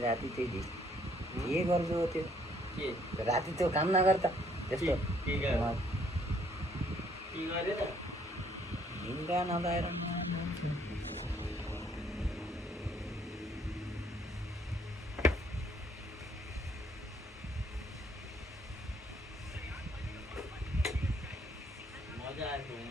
राति चाहिँ के गर्छु त्यो राति त्यो काम नगर्दा त्यस्तो हिँड्दा नदाएर मजा आएको होइन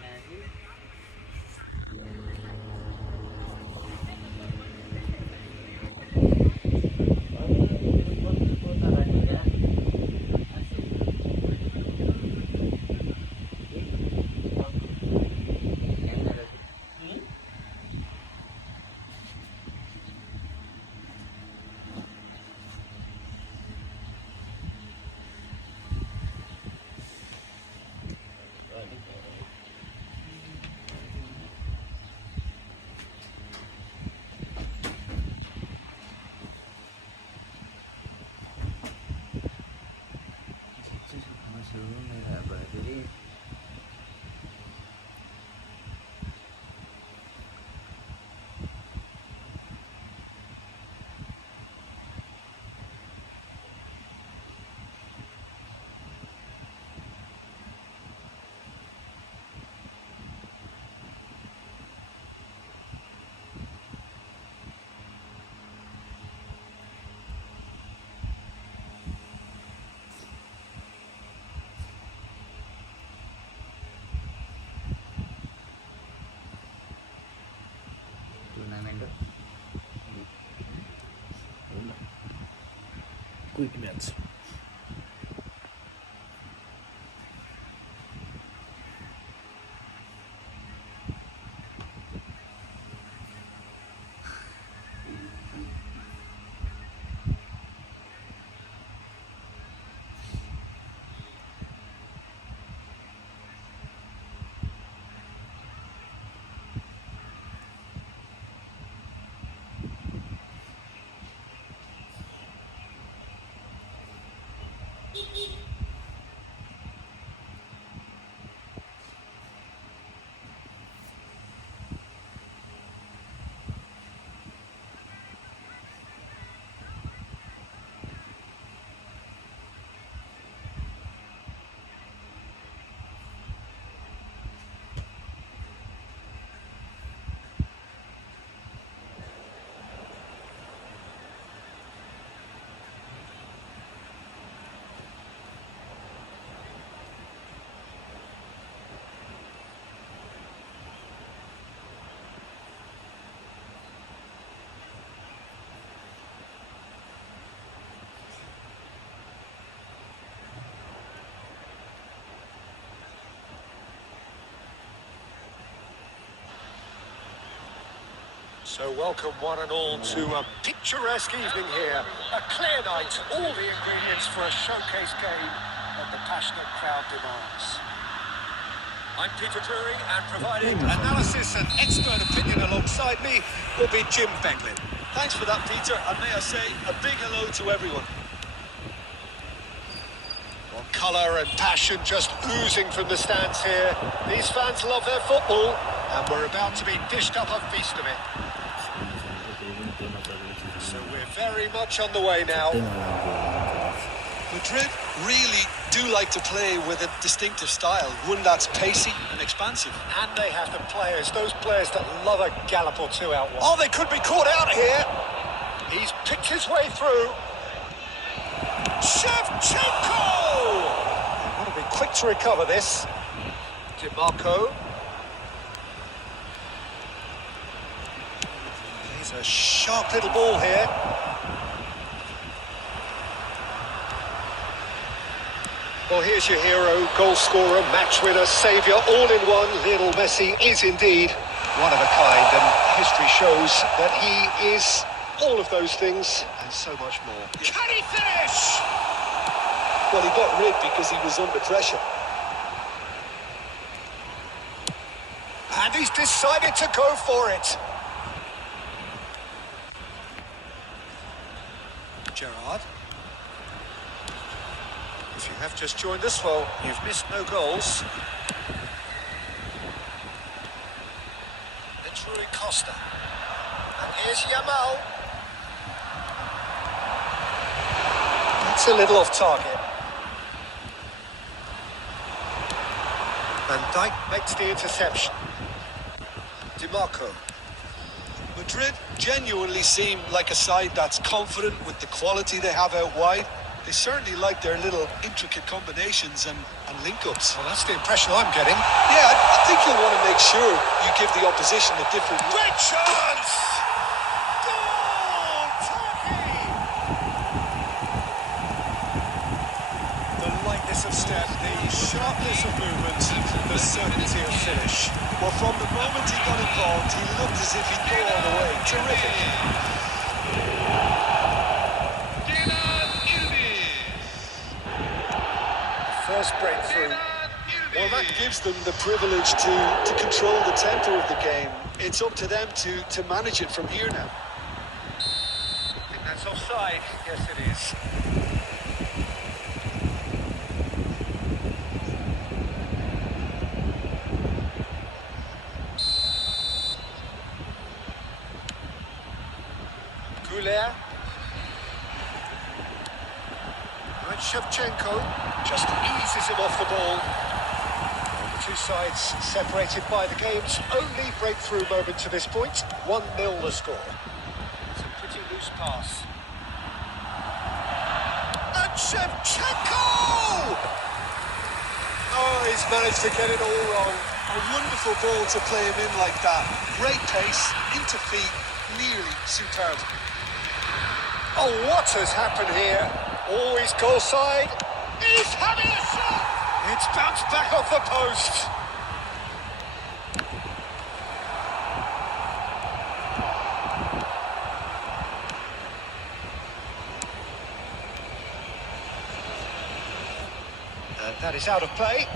quick minutes. So welcome one and all to a picturesque evening here. A clear night, all the ingredients for a showcase game that the passionate crowd demands. I'm Peter Drury, and providing analysis and expert opinion alongside me will be Jim Becklin. Thanks for that, Peter, and may I say a big hello to everyone. Well, colour and passion just oozing from the stands here. These fans love their football, and we're about to be dished up a feast of it. So we're very much on the way now. Madrid really do like to play with a distinctive style, one that's pacey and expansive. And they have the players, those players that love a gallop or two out wide. Oh, they could be caught out here. He's picked his way through. Shevchenko! Got to be quick to recover this. DiMarco. He's a sharp little ball here. Well, here's your hero, goal scorer, match winner, saviour, all in one. Lionel Messi is indeed one of a kind, and history shows that he is all of those things, and and so much more. Can he finish? Well, he got rid because he was under pressure. And he's decided to go for it. Gerrard. If you have just joined us, well, you've missed no goals. It's Rui Costa. And here's Yamal. That's a little off target. Van Dijk makes the interception. DiMarco. Madrid genuinely seem like a side that's confident with the quality they have out wide. They certainly like their little intricate combinations and link-ups. Well, that's the impression I'm getting. Yeah, I think you'll want to make sure you give the opposition a different... Great chance! Goal! Turkey! The lightness of step, the sharpness of movement, the certainty of finish. Well, from the moment he got involved, he looked as if he'd go all the way. Terrific. First breakthrough. Well, that gives them the privilege to control the tempo of the game. It's up to them to manage it from here now. I think that's offside. Yes, it is. Goulet. Shevchenko just eases him off the ball. The two sides separated by the game's only breakthrough moment to this point. 1-0 the score. It's a pretty loose pass. And Shevchenko! Oh, he's managed to get it all wrong. A wonderful ball to play him in like that. Great pace, into feet, nearly superb. Oh, what has happened here? Always goal side. He's having a shot! It's bounced back off the post. And that is out of play.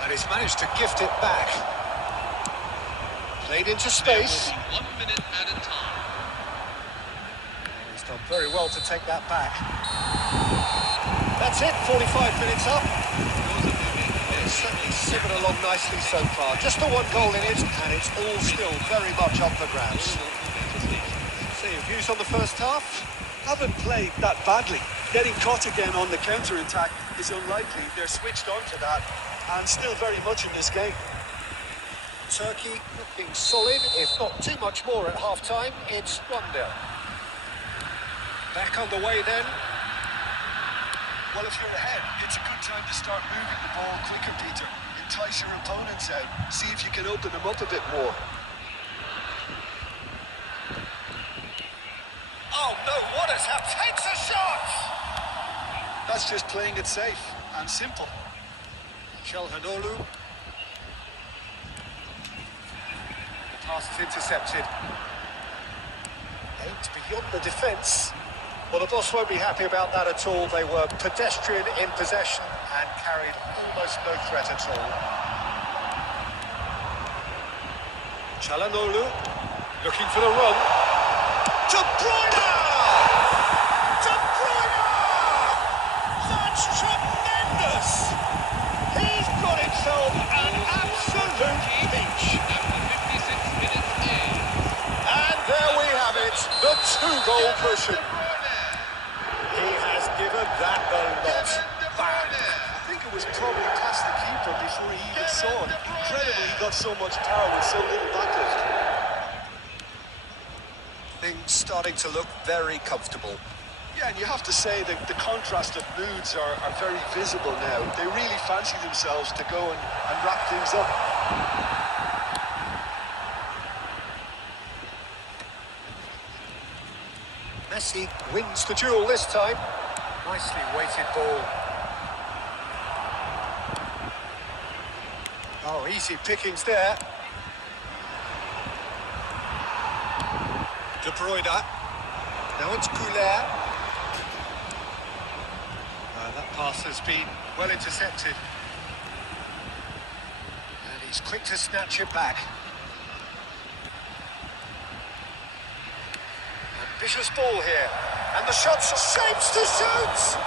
And he's managed to gift it back. Played into space. 1 minute at a time. He's done very well to take that back. That's it, 45 minutes up. It's certainly simmered along nicely so far. Just the one goal in it, and it's all still very much up for grabs. So your views on the first half? Haven't played that badly. Getting caught again on the counter-attack is unlikely. They're switched on to that and still very much in this game. Turkey looking solid, if not too much more at half-time. It's 1-0. Back on the way then. Well, if you're ahead, it's a good time to start moving the ball quicker, Peter. Entice your opponents out. See if you can open them up a bit more. Oh no, what has happened? Takes a shot! That's just playing it safe and simple. Çalhanoğlu. Pass is intercepted. Aimed beyond the defence. Well, the boss won't be happy about that at all. They were pedestrian in possession and carried almost no threat at all. Çalhanoğlu looking for the run. De Bruyne! De Bruyne! That's tremendous! He's got himself an absolute peach. And there we have it, the two-goal cushion. He has given that the lot. Bang! I think it was probably past the keeper before he even saw it. Incredible he got so much power with so little backlift. Things starting to look very comfortable. Yeah, and you have to say that the contrast of moods are very visible now. They really fancy themselves to go and wrap things up. Messi wins the duel this time. Nicely weighted ball. easy pickings there. De Bruyne. Now it's Goulet. That pass has been well intercepted. And he's quick to snatch it back. Ambitious ball here. And the shot's shapes to shoot!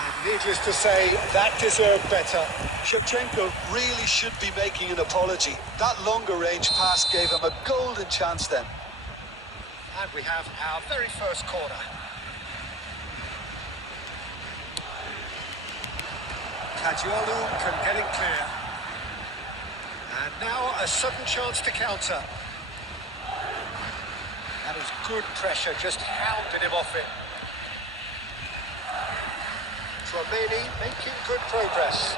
And needless to say, that deserved better. Shevchenko really should be making an apology. That longer range pass gave him a golden chance then. And we have our very first corner. Kajiolu can get it clear. And now a sudden chance to counter. That is good pressure, just hounding him off it. Tchouameni making good progress.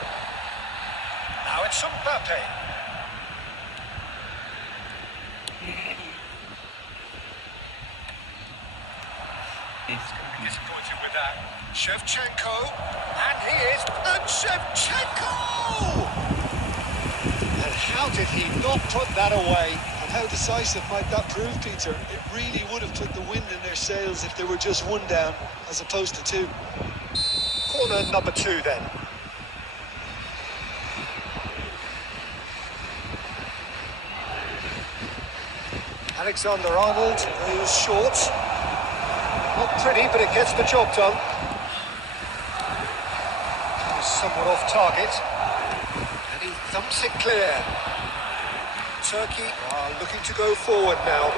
Now it's Mbappe. Disappointed with that. Shevchenko, and he is, and Shevchenko! And how did he not put that away? And how decisive might that prove, Peter? It really would have put the wind in their sails if they were just one down, as opposed to two. Corner number 2 then. Alexander-Arnold goes short. Not pretty, but it gets the job done. Somewhat off target. And he thumps it clear. Turkey are looking to go forward now.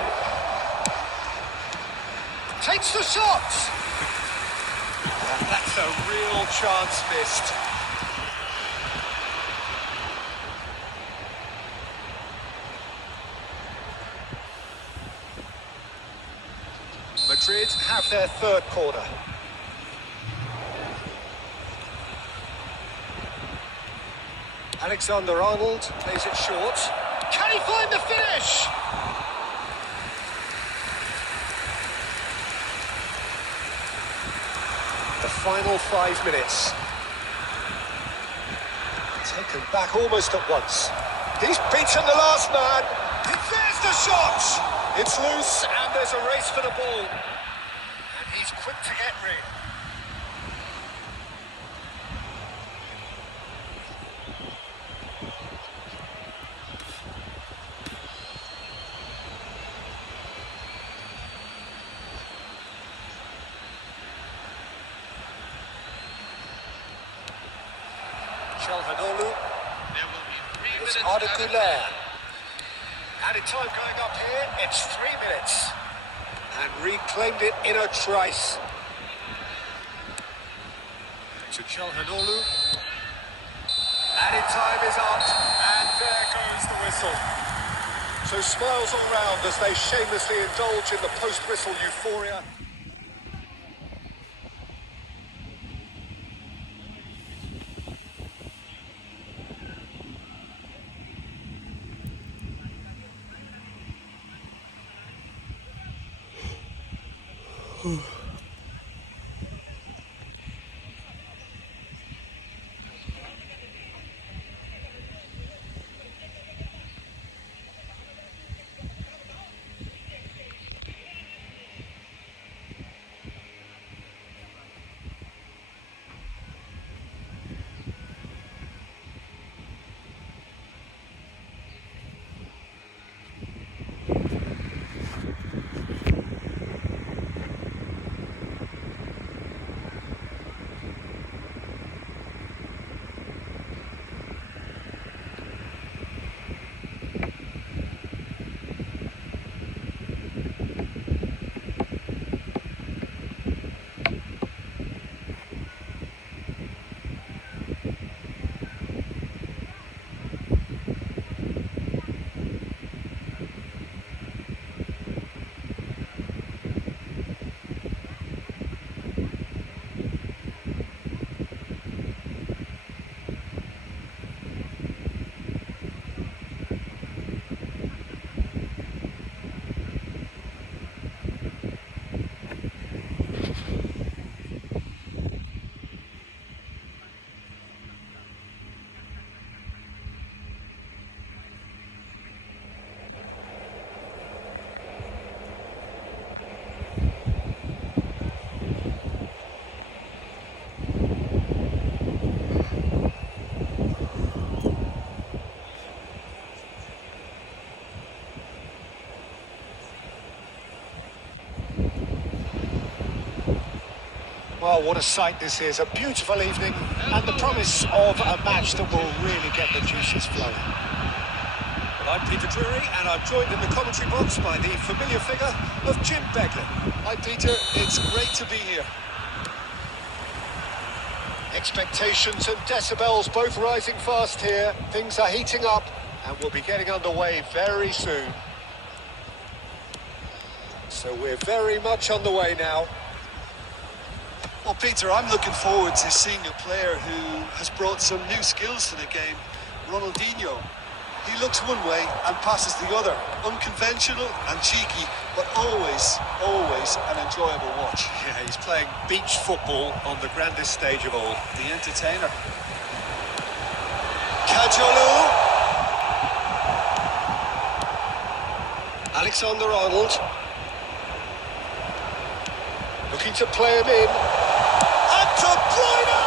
Takes the shot! And that's a real chance missed. Madrid have their third corner. Alexander-Arnold plays it short. Can he find the finish? The final 5 minutes. Taken back almost at once. He's beaten the last man. There's the shot! It's loose and there's a race for the ball. And he's quick to get rid. Calhanoglu. There will be 3 It's minutes Arda added Güler. time. Added time going up here, it's 3 minutes. And reclaimed it in a trice. To Calhanoglu. Added time is up, and there goes the whistle. So smiles all round as they shamelessly indulge in the post-whistle euphoria. Well, what a sight this is. A beautiful evening and the promise of a match that will really get the juices flowing. Well, I'm Peter Drury and I'm joined in the commentary box by the familiar figure of Jim Beglin. Hi Peter, it's great to be here. Expectations and decibels both rising fast here. Things are heating up and we'll be getting underway very soon. So we're very much on the way now. Well, Peter, I'm looking forward to seeing a player who has brought some new skills to the game, Ronaldinho. He looks one way and passes the other. Unconventional and cheeky, but always an enjoyable watch. Yeah, he's playing beach football on the grandest stage of all. The entertainer. Kajolu. Alexander-Arnold. Looking to play him in. And De Bruyne!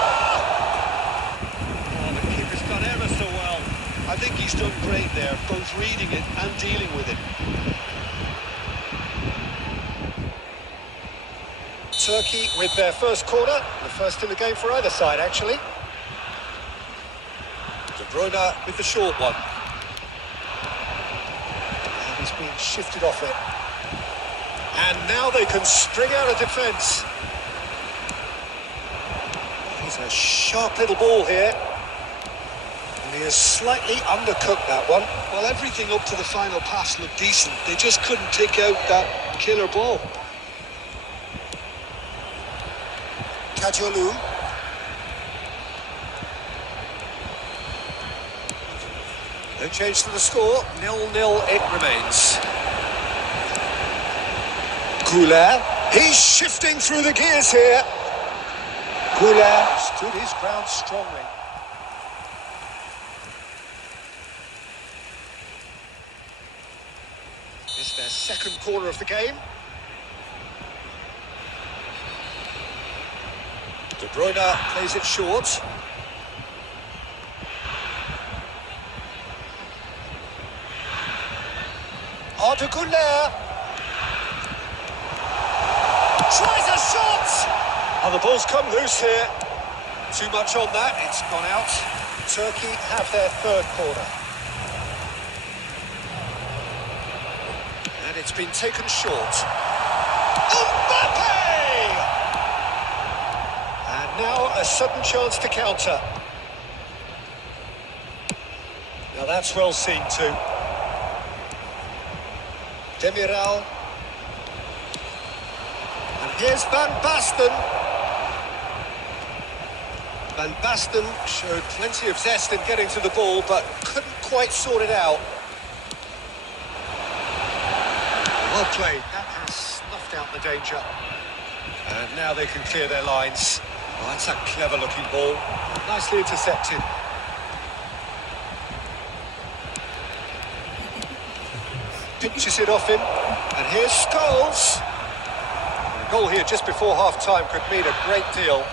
Oh, the keeper's done ever so well. I think he's done great there, both reading it and dealing with it. Turkey with their first corner, the first in the game for either side, actually. De Bruyne with the short one. And he's being shifted off it. And now they can string out a defence. He's a sharp little ball here. And he has slightly undercooked that one. Well, everything up to the final pass looked decent. They just couldn't take out that killer ball. Kajolu. No change to the score. 0-0 it remains. Goulet. He's shifting through the gears here. Goulet stood his ground strongly. It's their second corner of the game. De Bruyne plays it short. Arda Güler tries a shot. Oh, the ball's come loose here. Too much on that. It's gone out. Turkey have their third corner. And it's been taken short. Mbappe! And now a sudden chance to counter. Now that's well seen too. Demiral. And here's Van Basten. Van Basten showed plenty of zest in getting to the ball, but couldn't quite sort it out. Well played. That has snuffed out the danger. And now they can clear their lines. Oh, that's a clever-looking ball. Nicely intercepted. Pinches it off him. And here's Scholes. A goal here just before half-time could mean a great deal.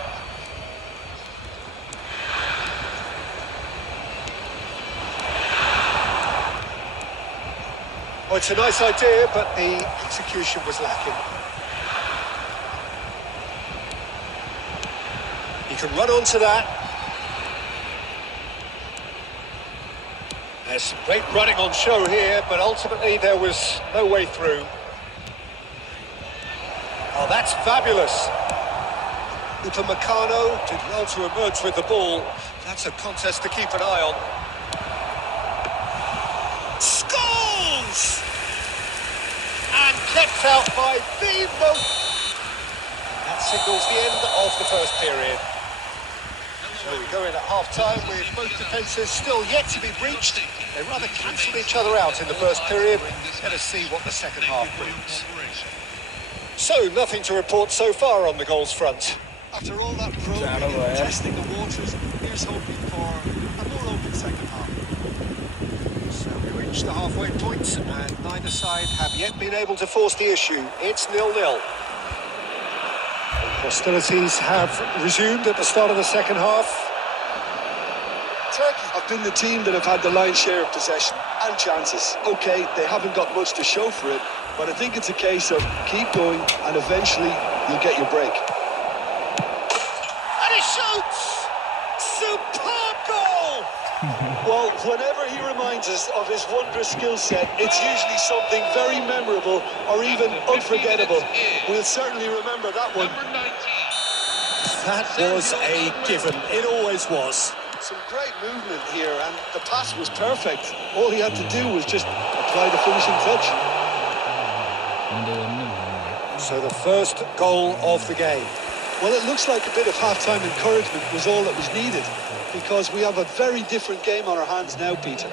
Well, it's a nice idea, but the execution was lacking. He can run onto that. There's some great running on show here, but ultimately there was no way through. Oh, that's fabulous. Upamecano did well to emerge with the ball. That's a contest to keep an eye on. Scholes! And kept out by Vivo. And that signals the end of the first period. So we go in at half-time with both defences still yet to be breached. They rather cancelled each other out in the first period. Let us see what the second half brings. So, nothing to report so far on the goals front. After all that probing and testing the waters, here's hoping for a more open second half. So we reach the halfway point and neither side have yet been able to force the issue. It's 0-0. Hostilities have resumed at the start of the second half. Turkey have been the team that have had the lion's share of possession and chances. Okay, they haven't got much to show for it, but I think it's a case of keep going and eventually you'll get your break. Well, whenever he reminds us of his wondrous skill set, it's usually something very memorable or even unforgettable. We'll certainly remember that one. Number 19. That was a given. It always was. Some great movement here, and the pass was perfect. All he had to do was just apply the finishing touch. So the first goal of the game. Well, it looks like a bit of half-time encouragement was all that was needed, because we have a very different game on our hands now, Peter.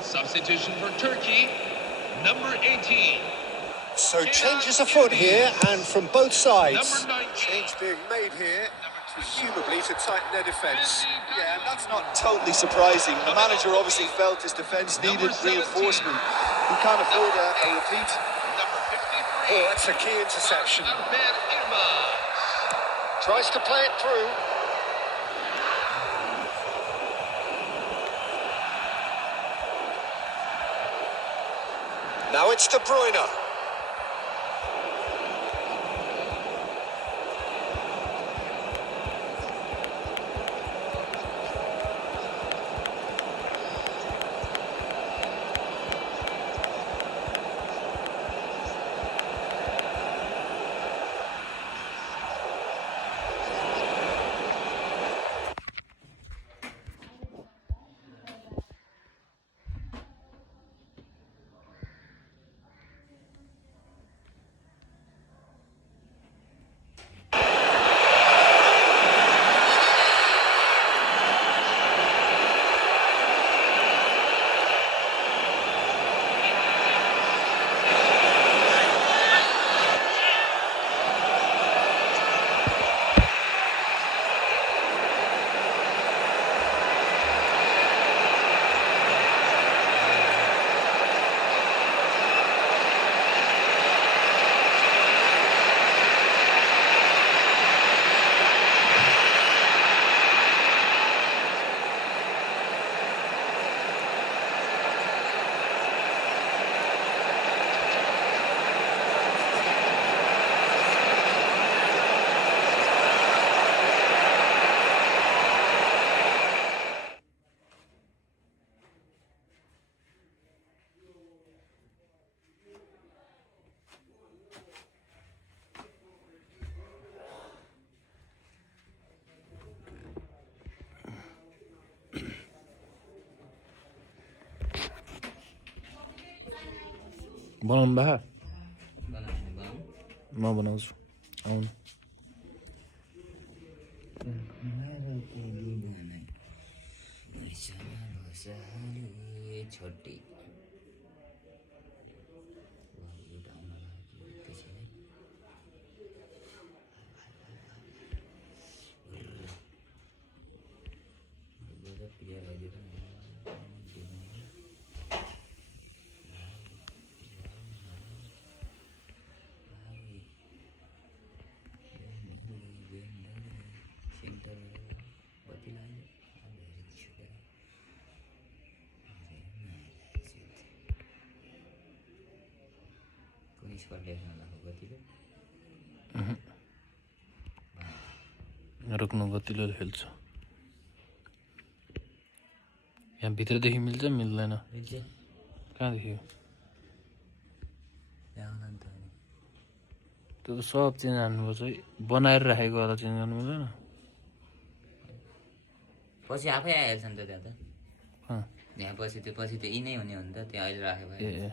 Substitution for Turkey, number 18. So changes afoot here, and from both sides. Number 19. Change being made here, presumably to tighten their defence. Yeah, and that's not totally surprising. The manager obviously felt his defence needed reinforcement. He can't afford a repeat. Number 53. Oh, that's a key interception. Ahmed Yilmaz. Tries to play it through. Now it's De Bruyne. बनाउनु भए म बनाउँछु आउनु छोटी रोक्नु गतिलो खेल्छ यहाँ भित्रदेखि मिल्छ मिल्दैन कहाँदेखि त्यो सब चेन्ज हान्नुपर्छ है बनाएर राखेको होला चेन्ज गर्नु मिल्दैन पछि आफै आइहाल्छ नि त त्यहाँ त यहाँ पछि त यी नै हुने हो नि त त्यहाँ अहिले राखे भए ए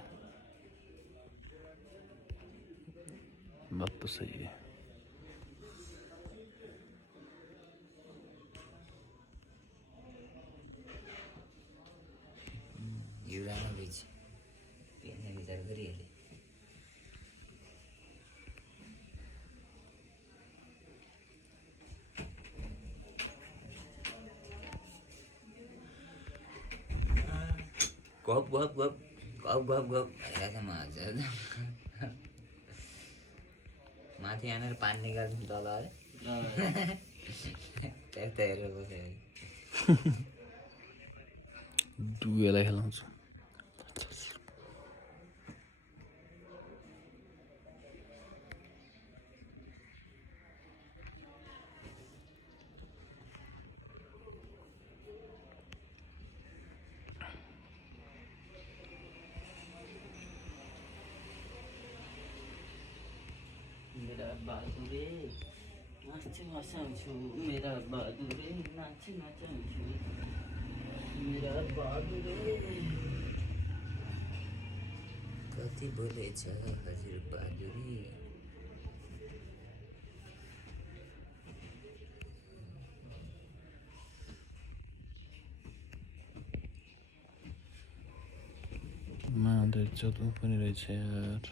बात तो सही है जिउरानो बिच पिने विचार गरिहाले गप गप गप गप गप गप भइरहेछ म आज माथि आनेर पानी निकाल्नु तल अरे त्यता हेरेर बस्यो डुवेलाई खेलाउँछु मेरा बहादुरे नाच्छु हँसाउँछु मेरा बहादुरे नाच्छु नचाउँछु मेरा बहादुरे कति बोलेछ हजुर बहादुरे मादै इज्जत पनि रहेछ यार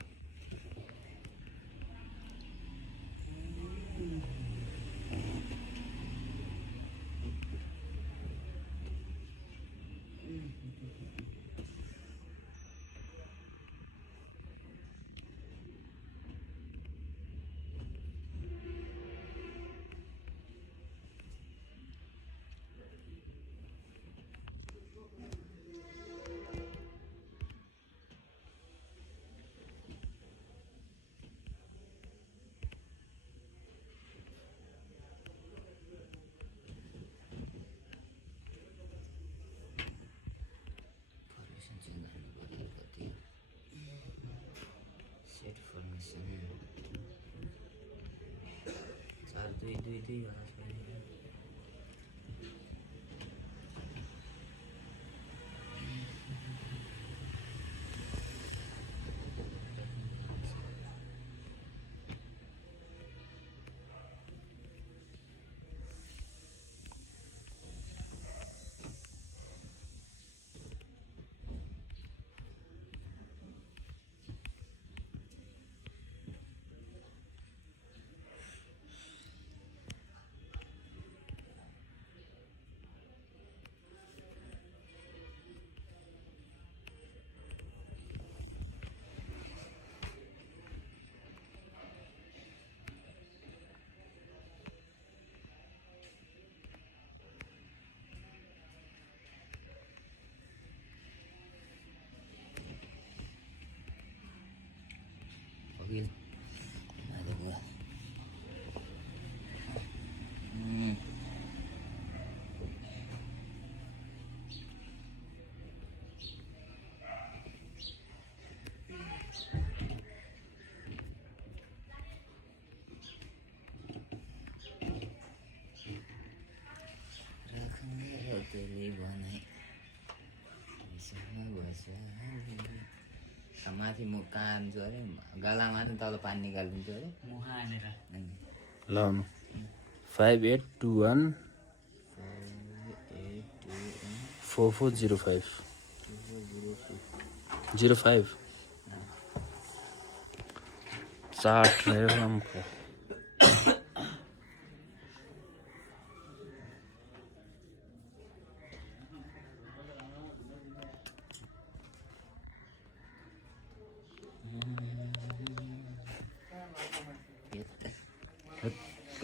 set formation 4-2-2-2 Wheel. Ada gua. Rakhne roteli banai. Sama bahasa. माथि मुख कहाँ हान्छु अरे गलामा नि तल पानी निकालिदिन्छु अरे मुख हानेर लाउनु 5821 4405 05 चाट हमको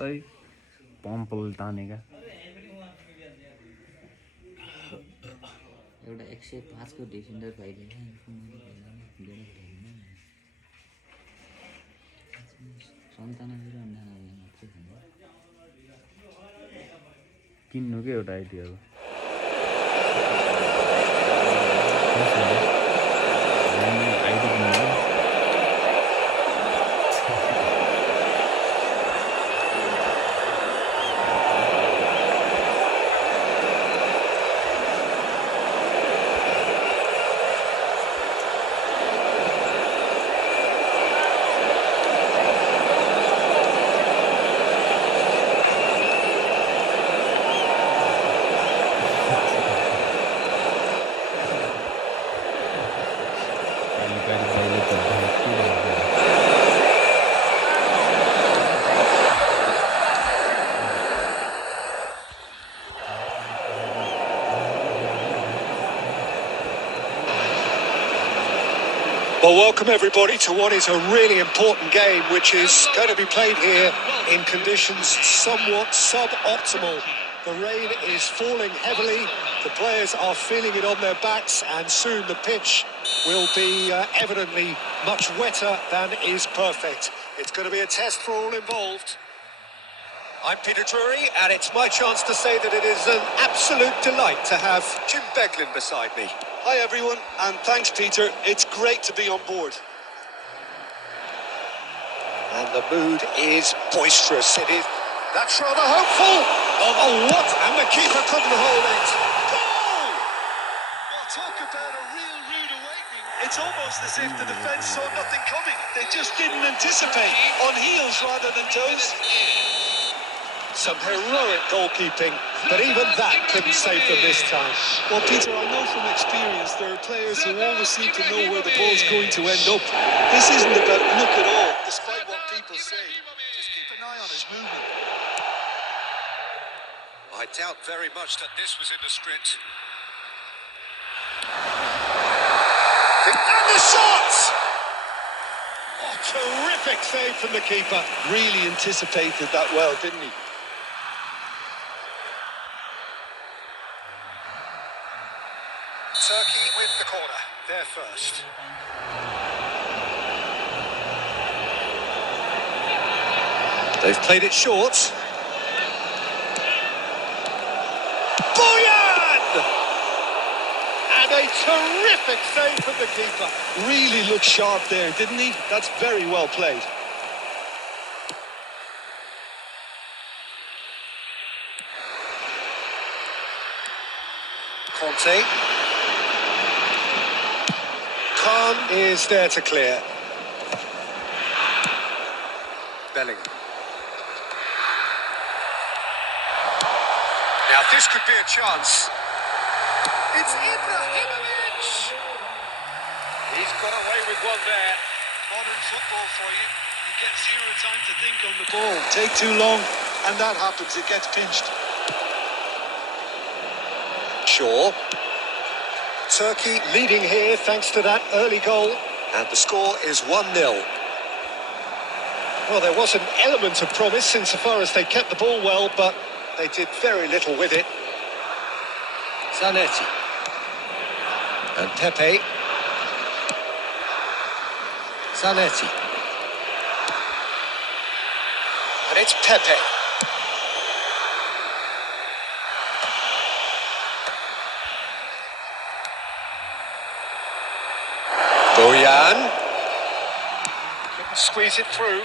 तै पम्पल तानेका एउटा 105 को डिफेन्डर पाइदिन्छ किन्नु के एउटा आइडिया हो Well, welcome everybody to what is a really important game, which is going to be played here in conditions somewhat suboptimal. The rain is falling heavily, the players are feeling it on their backs, and soon the pitch will be evidently much wetter than is perfect. It's going to be a test for all involved. I'm Peter Drury, and it's my chance to say that it is an absolute delight to have Jim Beglin beside me. Hi everyone, and thanks Peter. It's great to be on board. And the mood is boisterous. That's rather hopeful. Oh, what? And the keeper couldn't hold it. Goal! Well, talk about a real rude awakening. It's almost as if the defence saw nothing coming. They just didn't anticipate. On heels rather than toes. Some heroic goalkeeping, but even that couldn't save them this time. Well, Peter, I know from experience there are players who always seem to know where the ball's going to end up. This isn't about luck at all, despite what people say. Just keep an eye on his movement. I doubt very much that this was in the script. And the shot! Oh, terrific save from the keeper. Really anticipated that well, didn't he? Turkey with the corner. They're first. They've played it short. Boyan! And a terrific save from the keeper. Really looked sharp there, didn't he? That's very well played. Conte. Khan is there to clear. Bellingham. Now this could be a chance. It's Ibrahimovic. He's got away with one there. Modern football for you. You get zero time to think on the ball. Take too long, and that happens. It gets pinched. Shaw. Turkey leading here thanks to that early goal. And the score is 1-0. Well, there was an element of promise insofar as they kept the ball well, but they did very little with it. Zanetti. And Pepe. Zanetti. And it's Pepe. Boyan. Couldn't squeeze it through.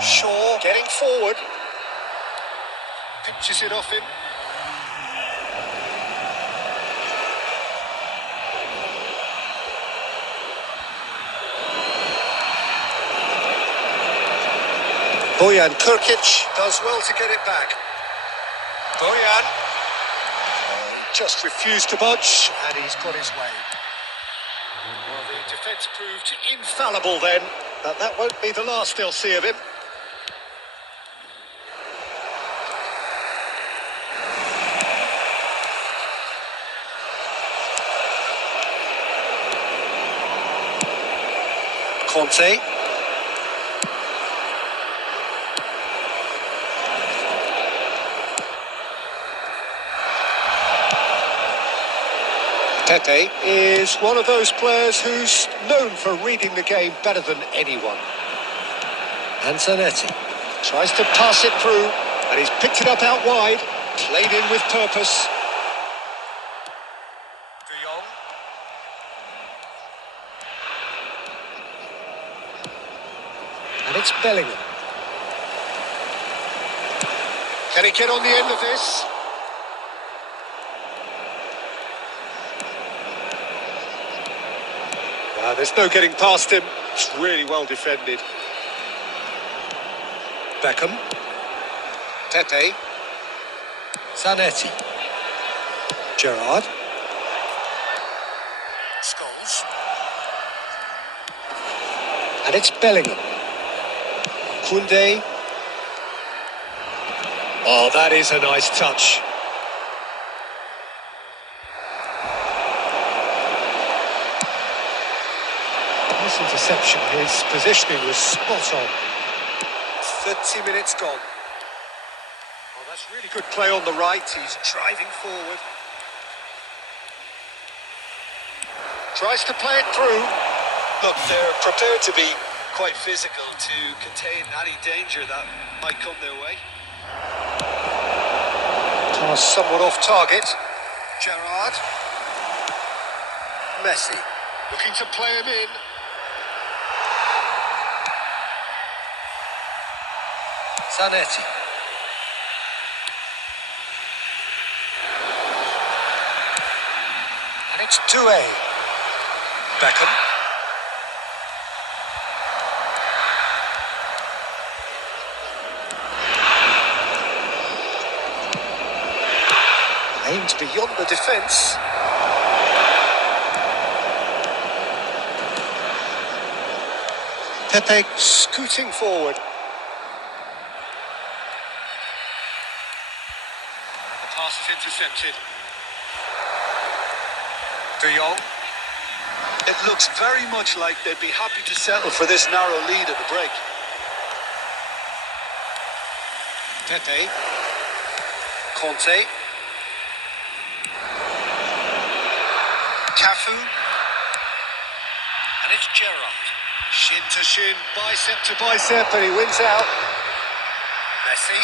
Shaw getting forward. Pinches it off him. Boyan Kirkic does well to get it back. Boyan just refused to budge, and he's got his way. Well, the defence proved infallible then, but that won't be the last they'll see of him. Conte. Pepe is one of those players who's known for reading the game better than anyone. And Zanetti tries to pass it through, and he's picked it up out wide, played in with purpose. De Jong. And it's Bellingham. Can he get on the end of this? There's no getting past him. It's really well defended. Beckham. Pepe. Zanetti. Gerrard. Scholes. And it's Bellingham. Koundé. Oh, that is a nice touch. pass interception. His positioning was spot on. 30 minutes gone. Well, that's really good play on the right. He's driving forward. Tries to play it through. Look, they're prepared to be quite physical to contain any danger that might come their way. Pass somewhat off target. Gerrard. Messi. Looking to play him in. Zanetti. And it's 2-A. Beckham. Aimed beyond the defence. Pepe scooting forward. And the pass is intercepted. De Jong. It looks very much like they'd be happy to settle for this narrow lead at the break. Pepe. Conte. Cafu. And it's Gerrard. Shin to shin, bicep to bicep, and he wins out. Messi.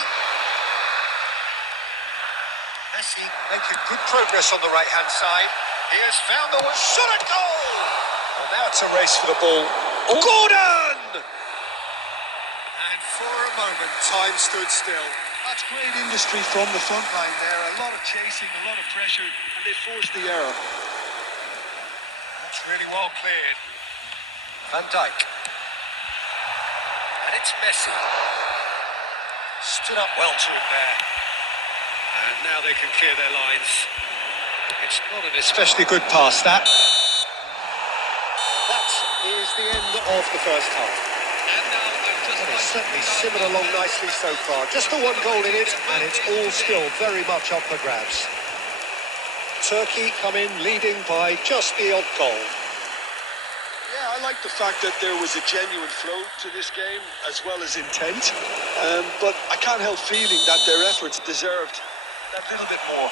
Messi making good progress on the right-hand side. He has found the one. Shot at goal! Well, now it's a race for the ball. Gordon! And for a moment, time stood still. That's great industry from the front line there. A lot of chasing, a lot of pressure, and they forced the error. That's really well cleared. Van Dijk. And it's Messi. Stood up well to him there. And now they can clear their lines. It's not an especially good pass, that. That is the end of the first half. And now I'd just Well, like it's to certainly point out simmered along nicely so far. Just the one goal in it, and it's all still very much up for grabs. Turkey come in leading by just the odd goal. Yeah, I like the fact that there was a genuine flow to this game, as well as intent. But I can't help feeling that their efforts deserved that little bit more.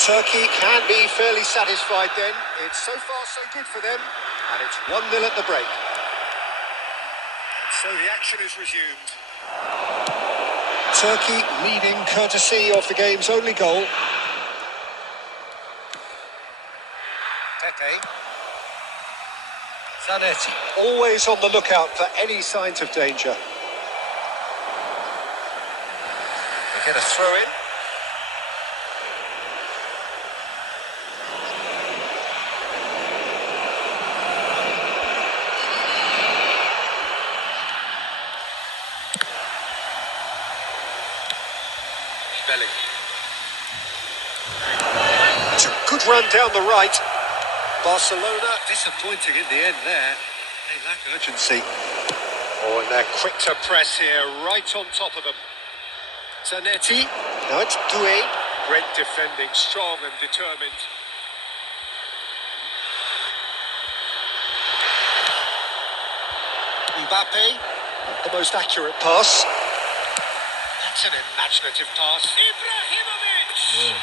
Turkey can be fairly satisfied then. It's so far so good for them, and it's 1-0 at the break. And so the action is resumed. Turkey leading courtesy of the game's only goal. Pepe. Zanetti, always on the lookout for any signs of danger. They get a throw in. Belling. It's a good run down the right. Barcelona disappointing in the end there. They lack urgency. Oh, and they're quick to press here, right on top of them. Zanetti. Now it's Doué. Great defending, strong and determined. Mbappe. Not the most accurate pass. That's an imaginative pass. Ibrahimovic!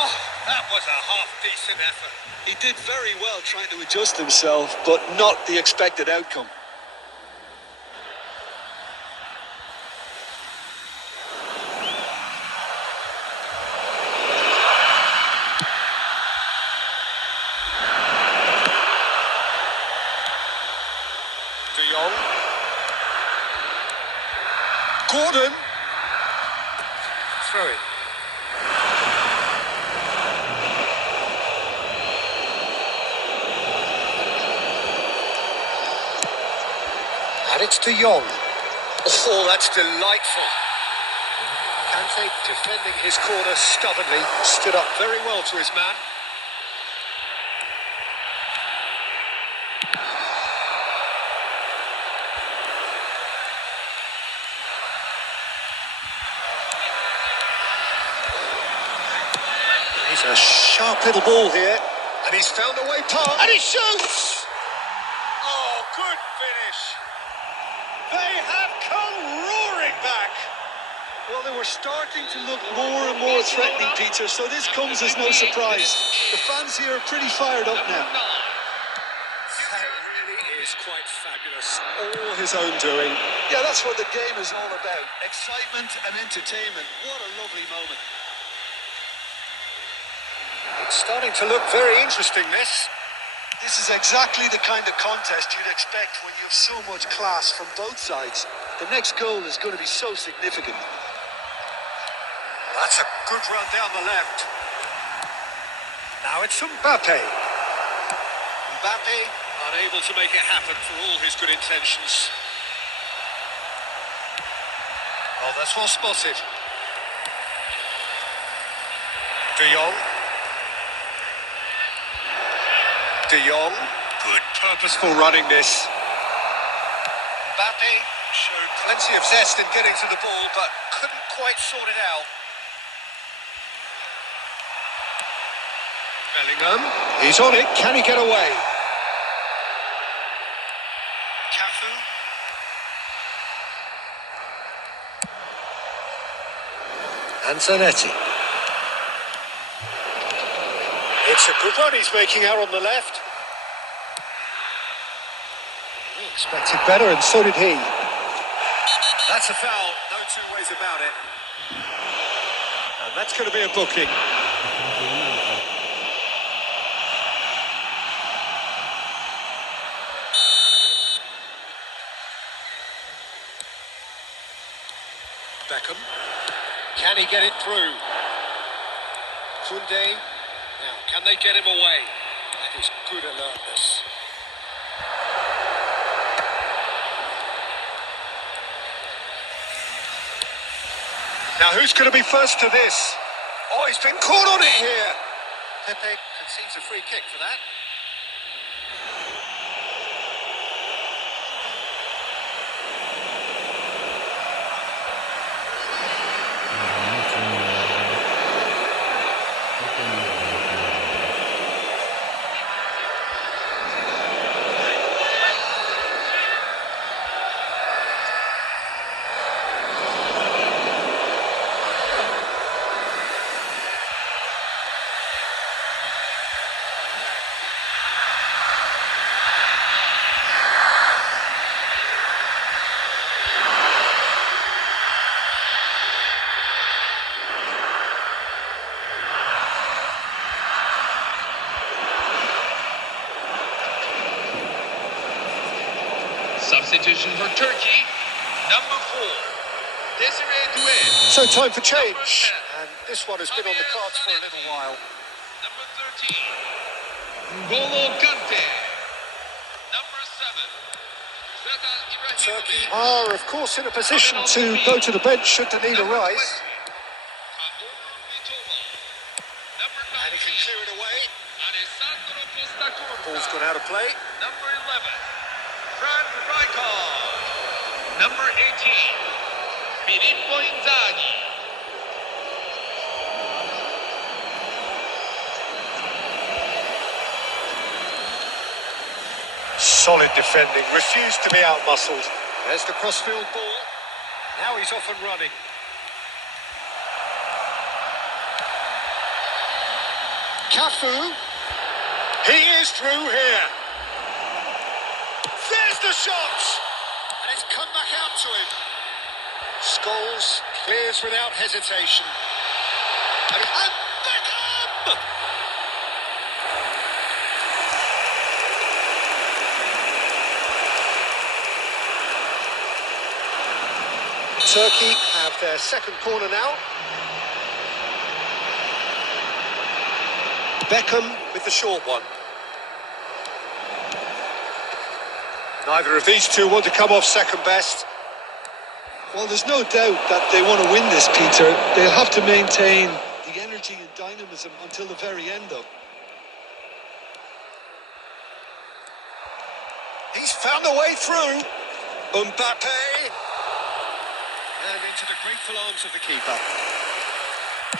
Oh, that was a half-decent effort. He did very well trying to adjust himself, but not the expected outcome. De Jong. Gordon. Throw it. And it's De Jong. Oh, that's delightful. Kante defending his corner stubbornly. Stood up very well to his man. He's a sharp little ball here. And he's found a way past. And he shoots! finish. They have come roaring back. Well, they were starting to look more and more threatening, Peter, so this comes as no surprise. The fans here are pretty fired up now. That really is quite fabulous. All his own doing. Yeah, that's what the game is all about. Excitement and entertainment. What a lovely moment. It's starting to look very interesting, this. This is exactly the kind of contest you'd expect when you have so much class from both sides. The next goal is going to be so significant. That's a good run down the left. Now it's Mbappe. Mbappe unable to make it happen for all his good intentions. Oh, that's well spotted. De Jong. De Jong. Good purposeful running this. Mbappe showed plenty of zest in getting to the ball, but couldn't quite sort it out. Bellingham, he's on it, can he get away? Cafu. Antonetti. It's a good run he's making out on the left. He expected better, and so did he. That's a foul, no two ways about it. And that's going to be a booking. Beckham. Can he get it through? Koundé. Now, can they get him away? That is good alertness. Now, who's going to be first to this? Oh, he's been caught on it here. Pepe concedes a free kick for that. Substitution for Turkey, number 4, Desiree Doué. So time for change. And this one has been on the cards for a little while. Number 13, N'Golo Kante. Number 7, Zlatan Turkey Ibrahimovic. are, of course, in a position to go to the bench should the need Number arise. 20, Kaoru Mitoma. Number 19, And he can clear it away. Alessandro Costa Curta. Ball's gone out of play. Number 11, Fran Rijkaard. Number 18, Filippo Inzaghi. Solid defending, refused to be out-muscled. There's the crossfield ball. Now he's off and running. Cafu. He is through here. There's the shot! And it's come back out to him. Scholes clears without hesitation. And Beckham! Turkey have their second corner now. Beckham with the short one. Neither of these two want to come off second best. Well, there's no doubt that they want to win this, Peter. They'll have to maintain the energy and dynamism until the very end, though. He's found a way through. Mbappe. And into the grateful arms of the keeper.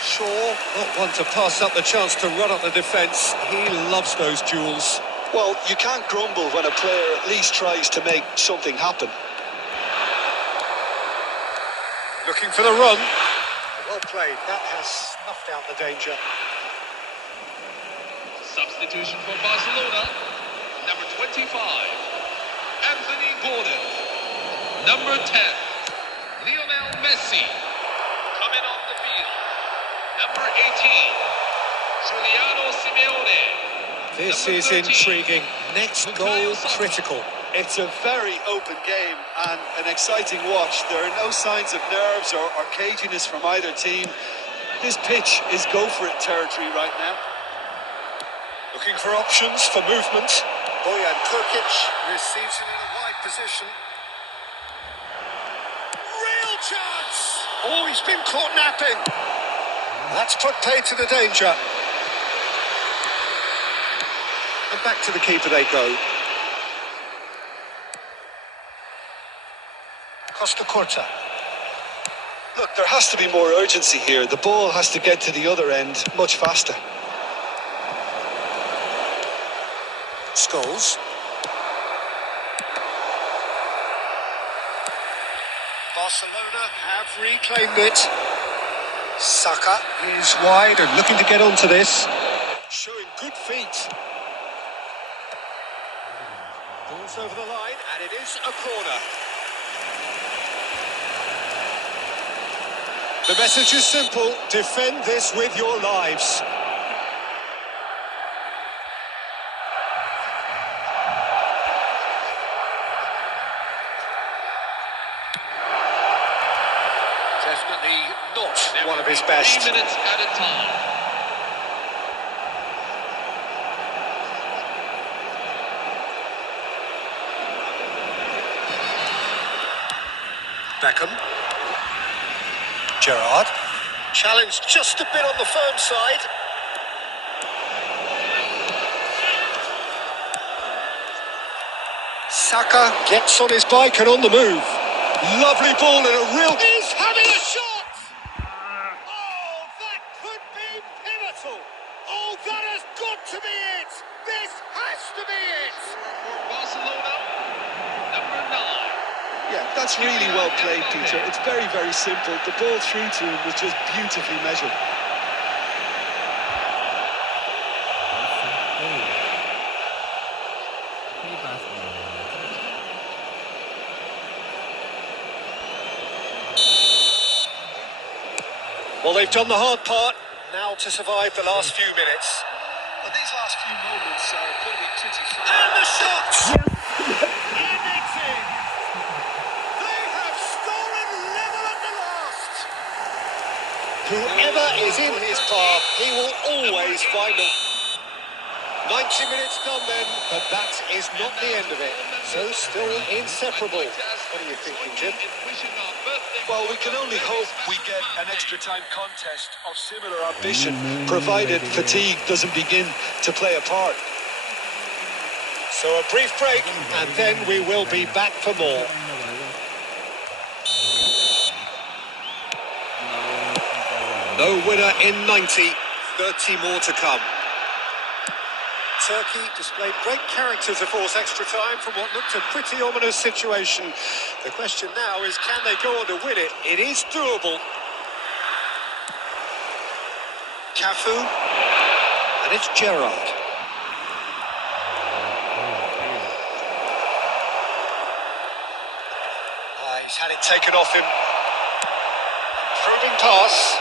Shaw, not one to pass up the chance to run up the defence. He loves those duels. Well, you can't grumble when a player at least tries to make something happen. Looking for the run. Well played. That has snuffed out the danger. Substitution for Barcelona. Number 25, Anthony Gordon. Number 10, Lionel Messi. Coming on the field. Number 18, Giuliano Simeone. This Number is 13, intriguing. Next goal critical. It's a very open game and an exciting watch. There are no signs of nerves or caginess from either team. This pitch is go-for-it territory right now. Looking for options for movement. Bojan Kurkic receives it in a wide position. Real chance! Oh, he's been caught napping. That's put paid to the danger. And back to the keeper they go. Costa Curta. Look, there has to be more urgency here. The ball has to get to the other end much faster. Scholes. Barcelona have reclaimed it. Saka is wide and looking to get onto this. Showing good feet. Balls over the line and it is a corner. The message is simple. Defend this with your lives. Definitely not one of his best. 3 minutes at a time. Beckham. Gerrard. Challenge just a bit on the firm side. Saka gets on his bike and on the move. Lovely ball and a real... He's having a shot! Oh, that could be pivotal. Oh, that has got to be it. This has to be it. For Barcelona, number 9. Yeah, that's really well played, Peter. It's very, very simple. The ball through to him was just beautifully measured. Well, they've done the hard part. Now to survive the last few minutes. Well, these last few moments are going to be pretty fun. And the shot! And it's in! They have stolen level at the last! Whoever is in his path, he will always find them. 90 minutes done then, but that is not the end of it. So still inseparable. What are you thinking, Jim? Well, we can only hope we get an extra time contest of similar ambition, provided fatigue doesn't begin to play a part. So a brief break, and then we will be back for more. No winner in 90, 30 more to come. Turkey displayed great character to force extra time from what looked a pretty ominous situation. The question now is, can they go on to win it? It is doable. Cafu, and it's Gerrard. He's had it taken off him. Improving pass.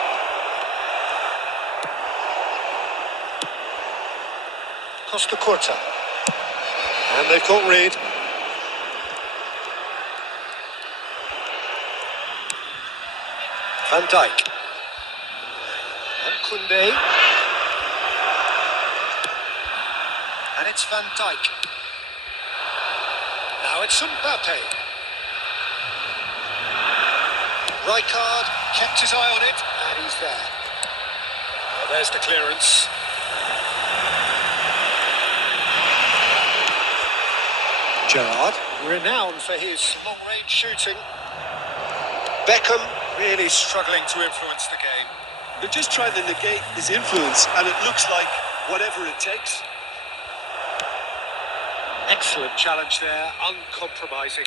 Costa Curta. And they've got Reid. Van Dijk. And Koundé. And it's Van Dijk. Now it's Mbappe. Rijkaard kept his eye on it, and he's there. Well, there's the clearance. Gerrard, renowned for his long-range shooting. Beckham really struggling to influence the game. They're just trying to negate his influence, and it looks like whatever it takes. Excellent challenge there, uncompromising.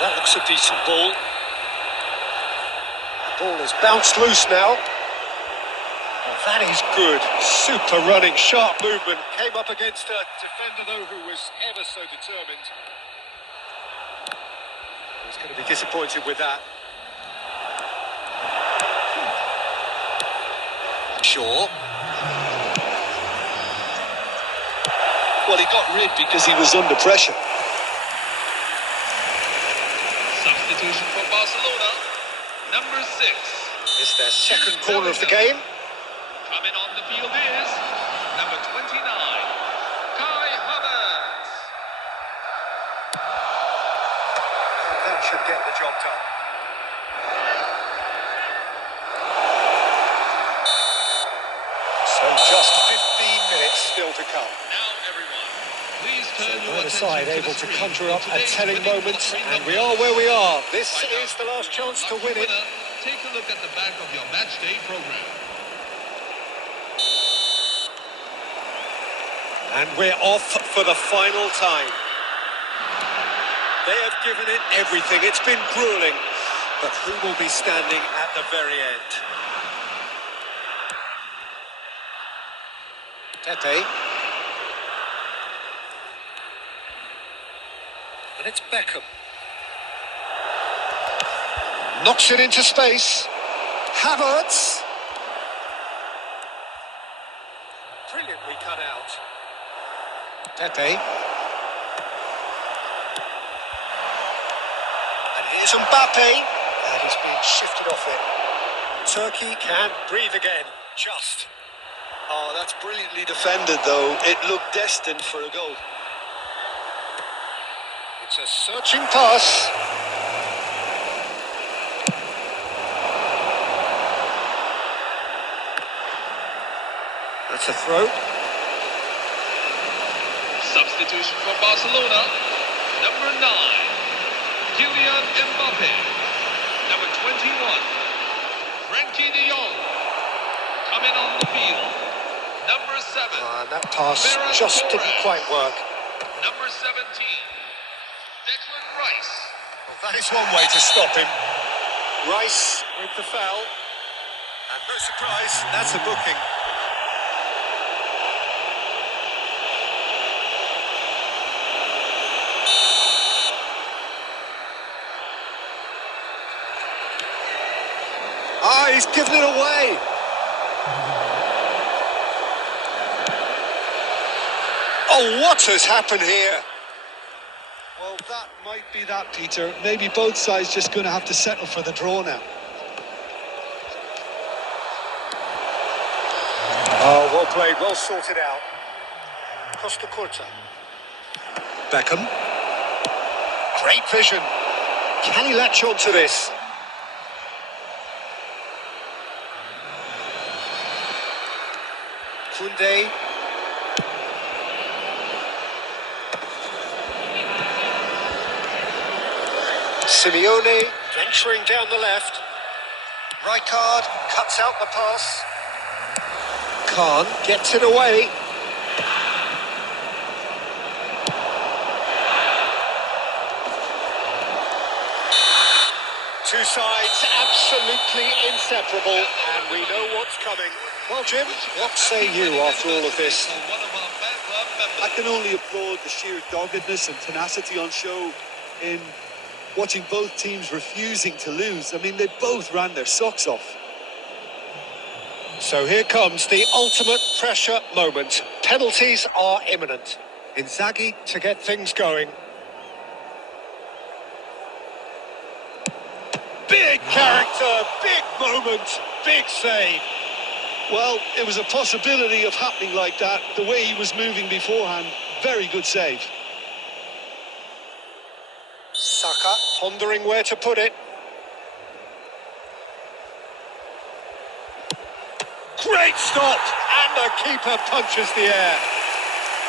That looks a decent ball. The ball has bounced loose now. Oh, that is good. Super running, sharp movement. Came up against a defender, though, who was ever so determined. He's going to be disappointed with that. Shaw. Well, he got rid because he was under pressure. Substitution for Barcelona, number 6. It's their second corner of the game. Coming on the field is number 29, Kai Havertz. That should get the job done. So just 15 minutes still to come. Now everyone, please turn your Either attention side to able the to screen conjure for up a today's telling winning moment, lottery and we numbers. are where we are. This Find is out the last chance to lucky win it. winner. Take a look at the back of your match day program. And we're off for the final time. They have given it everything. It's been grueling. But who will be standing at the very end? Pepe. And it's Beckham. Knocks it into space. Havertz. Brilliantly cut out. Pepe. And here's Mbappe. And he's being shifted off it. Turkey can breathe again. Just. Oh, that's brilliantly defended, though. It looked destined for a goal. It's a searching pass. That's a throw. Substitution for Barcelona, number 9, Kylian Mbappe. Number 21, Frankie de Jong. Coming on the field, number 7, And that pass just didn't quite work. number 17, Declan Rice. Well, that is one way to stop him. Rice with the foul. And no surprise, that's a booking. Ah, he's given it away. Oh, what has happened here? Well, that might be that, Peter. Maybe both sides just going to have to settle for the draw now. Oh, well played, well sorted out. Costa Curta. Beckham. Great vision. Can he latch on to this? Koundé. Simeone venturing down the left. Rijkaard cuts out the pass. Khan gets it away. Two sides absolutely inseparable, and we know what's coming. Well, Jim, what say you after all of this? One of our fan club members. I can only applaud the sheer doggedness and tenacity on show in watching both teams refusing to lose. I mean, they both ran their socks off. So here comes the ultimate pressure moment. Penalties are imminent. Inzaghi to get things going. Big character, big moment, big save. Well, it was a possibility of happening like that. The way he was moving beforehand, very good save. Saka pondering where to put it. Great stop! And the keeper punches the air.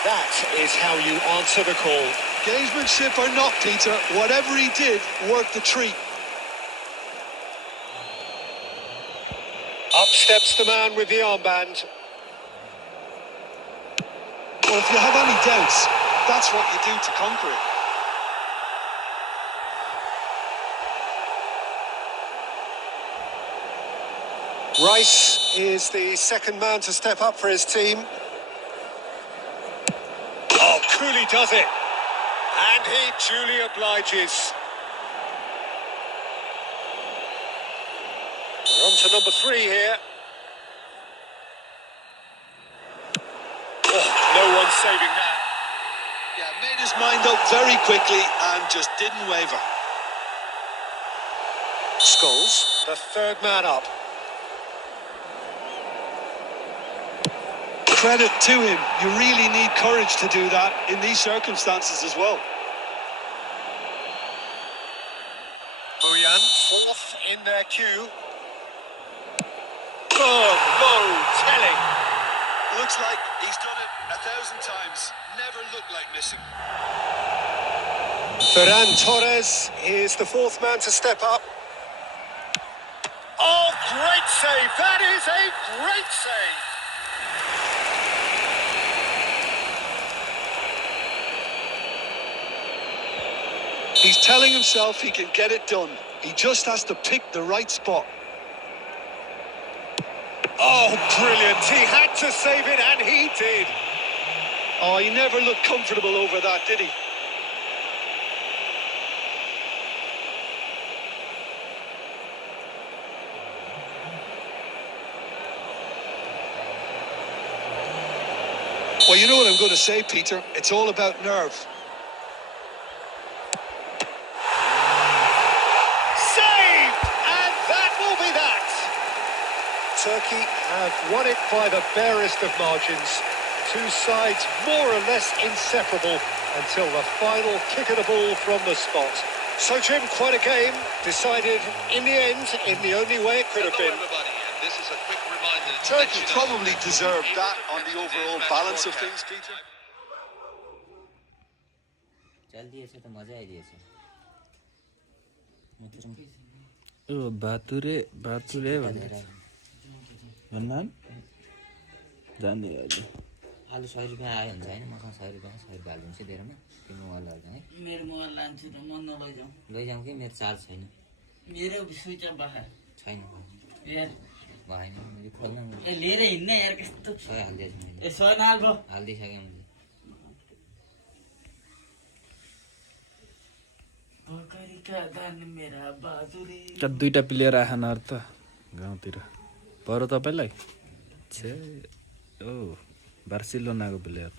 That is how you answer the call. Gamesmanship or not, Peter, whatever he did worked the treat. steps the man with the armband. Well, if you have any doubts, that's what you do to conquer it. Rice is the second man to step up for his team. Oh, Cooley does it. And he duly obliges. We're on to number 3 here. Oh, no one's saving that. Yeah, made his mind up very quickly and just didn't waver. Scholes, the third man up. Credit to him. You really need courage to do that in these circumstances as well. Boyan, fourth in their queue. Oh, low telling. Looks like he's done it 1,000 times. Never looked like missing. Ferran Torres is the fourth man to step up. Oh, great save. That is a great save. He's telling himself he can get it done. He just has to pick the right spot. Oh, brilliant. He had to save it, and he did. Oh, he never looked comfortable over that, did he? Well, you know what I'm going to say, Peter. It's all about nerve. Saved! And that will be that. Turkey have won it by the barest of margins. Two sides more or less inseparable until the final kick of the ball from the spot. So, Jim, quite a game. Decided in the end in the only way it could have Hello, been. everybody, and this is a quick reminder to Turkey let you know probably deserved that on the Match overall broadcast. balance of things, Peter. चल दिएछ त मजा आइदिएछ ओ बातुरे बातुरे भन्दा जाने अहिले आलु 100 रुपियाँ आयो हुन्छ होइन मसँग 100 रुपियाँ हालिदिन्छु तेरोमा त्यो मोबाइल हाल्छ है मेरो मोबाइल लान्छु त म नलैजाउँ लैजाउँ कि मेरो चार्ज छैन मेरो स्विच अफ बाखा छैन यार भएन मैले खोल्न ए लिएर हिँड्न यार कस्तो सबै हालिदिएछु मैले ए सय नाल भयो हालिदिइसकेँ मैले भोकरीका दान मेरा बाजुरी त दुईटा प्लेयर आएन अरू त गाउँतिर पर तपाईँलाई छे ओ बार्सिलोनाको प्लेयर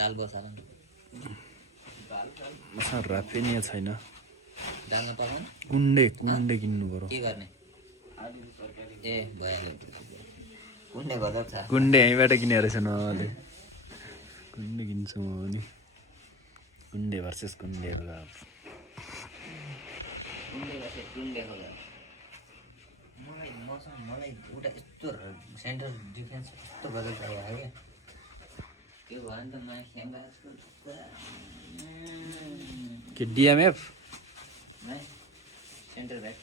दाल बसाल मसँग राफिनिया छैन दालमा पर्दैन कुण्डे कुण्डे किन्नु पर्यो के गर्ने ए भइहाल्यो कुण्डे गजब छ कुण्डे यहीँबाट किनेर रहेछ नले कुण्डे किन्छु म पनि कुण्डे भर्सेस कुण्डे कुण्डे भर्सेस कुण्डे हो मलाई एउटा यस्तो सेन्टर डिफेन्स यस्तो गजब चाहिएको क्या त्यो भयो नि त नयाँ ख्याङ्गा के डिएमएफ सेन्टर ब्याक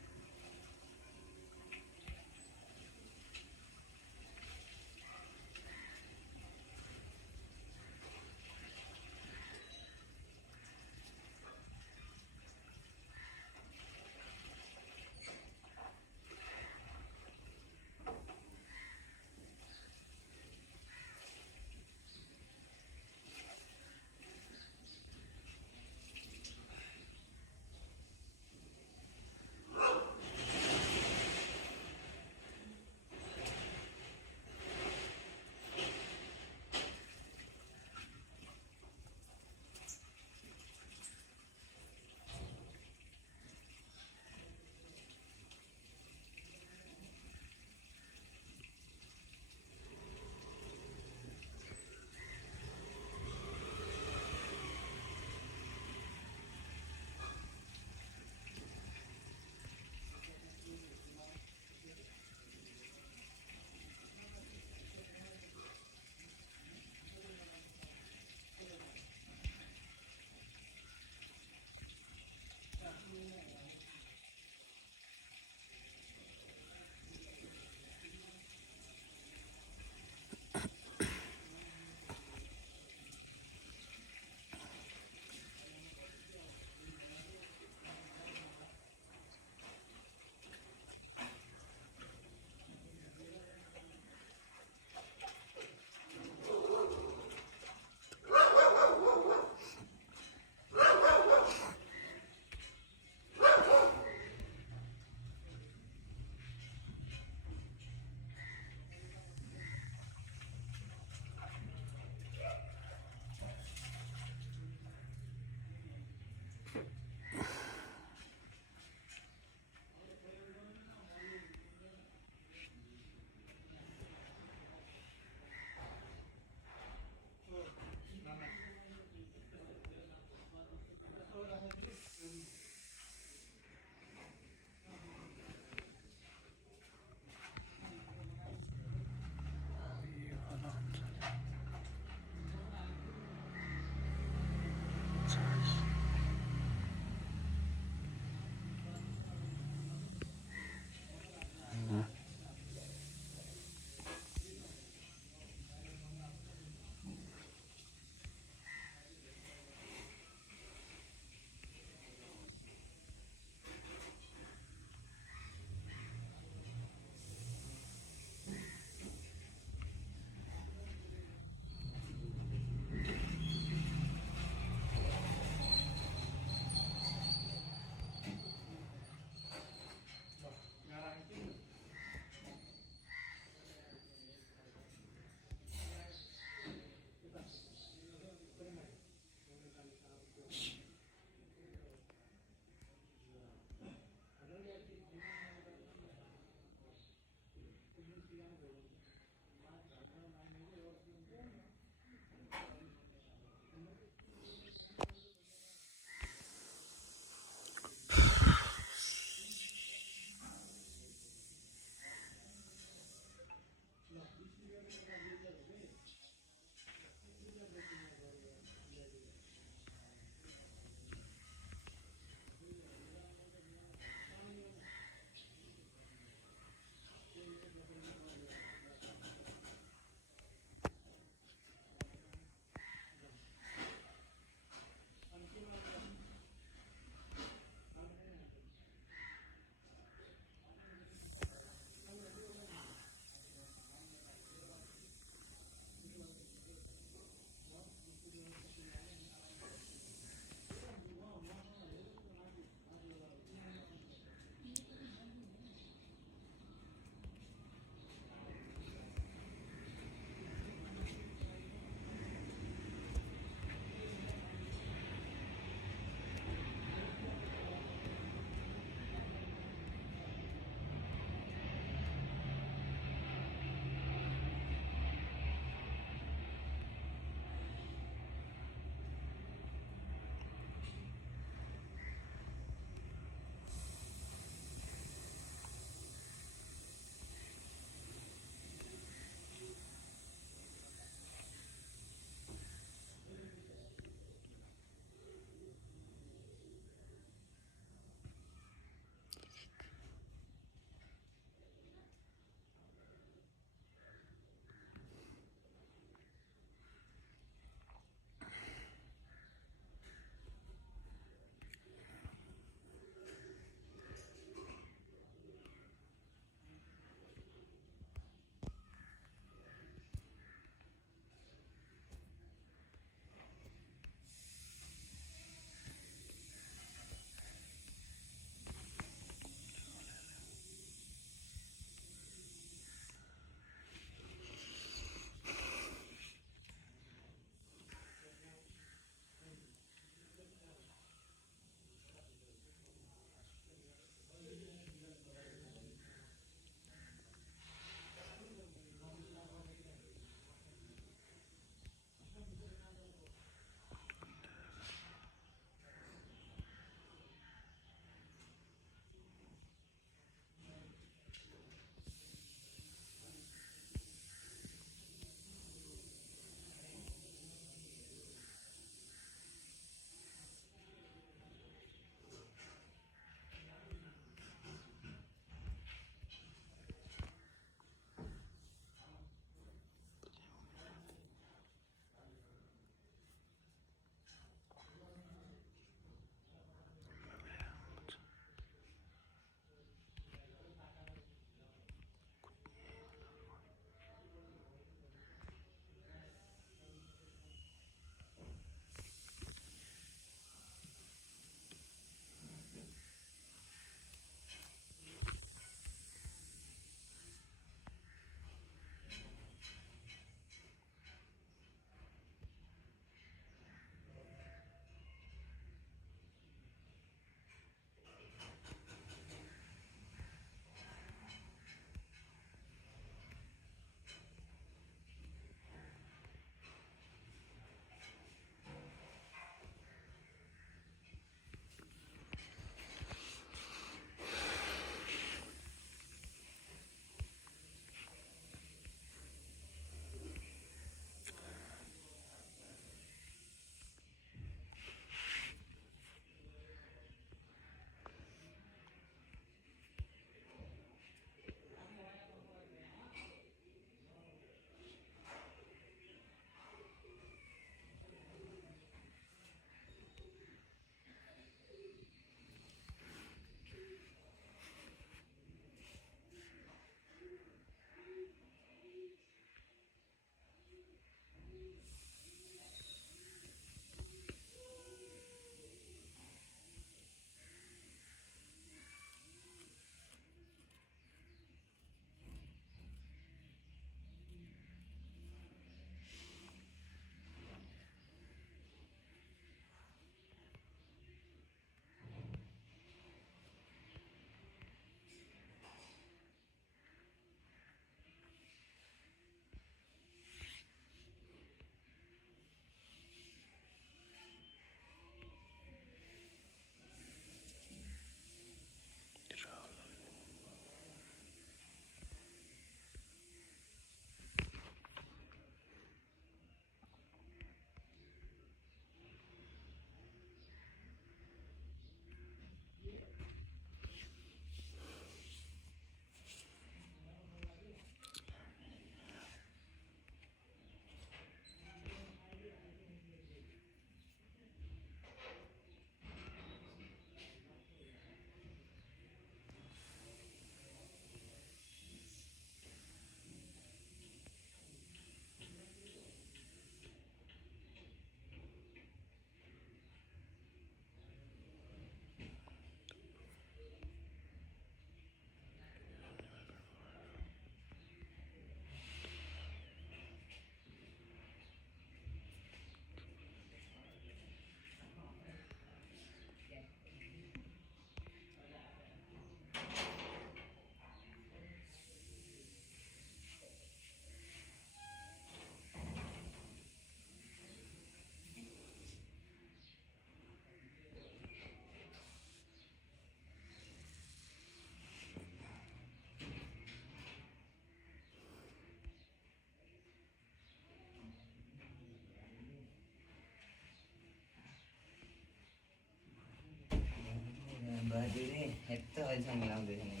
टेन्सन मिलाउँदैछ नि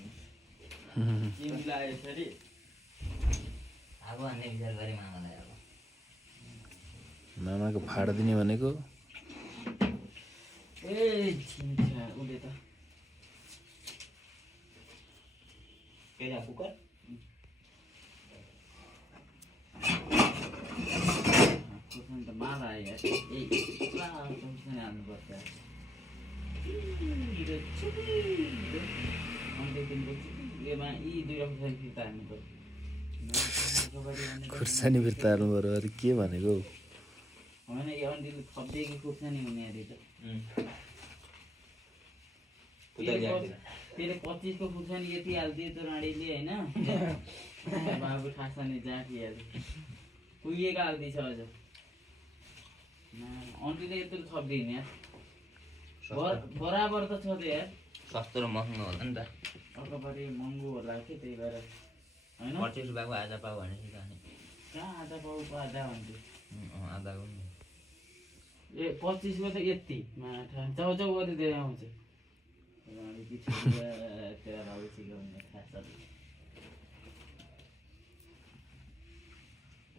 के मिलायो फेरि अब भन्ने विचार गरेँ मामालाई अब मामाको फाडिदिने भनेको ए छिन्छ उसले त केही कुकर कुर्छन् त माला आयो ए पुरा कुर्छन् हाल्नुपर्छ योमा यी दुईवटा खुर्सानी फिर्ता हाल्नुपर्छ खुर्सानी फिर्ता हाल्नु पऱ्यो अरे के भनेको होइन यो अन्डीले थप्दिएको खुर्सानी हुने अरे त त्यसले 25 को खुर्सानी यति हालिदियो त राडीले होइन बाबु खासानी जाँटिहाल्यो कुहिएको हालिदिन्छ अझ अन्डीले यत्रो थप्दिने यार बराबर त छ त यार सस्तो र महँगो होला नि त अगाडि महँगो होला कि त्यही भएर होइन 25 रुपियाँको आधा पाउ भनेपछि त अनि कहाँ आधा पाउको आधा भन्थ्यो आधाको नि ए 25 को त यति माठा चाउचाउ गरिदिएर आउँछ तेरा बाबु सिकाउने खास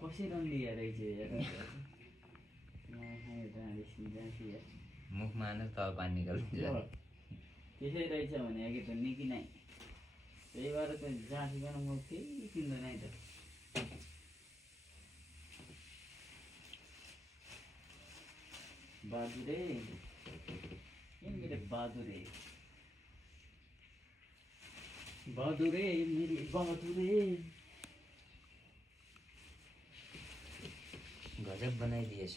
कसरी रन्डिया रहेछ यार मुखमा हाल्ने तल पानी निकाल्छ त्यसै रहेछ भने अघि त निकी नै त्यही भएर त जाँटिकन म केही किन्दैन है त बहादुरे मेरो बहादुरे बहादुरे मेरो बहादुरे गजब बनाइदिएछ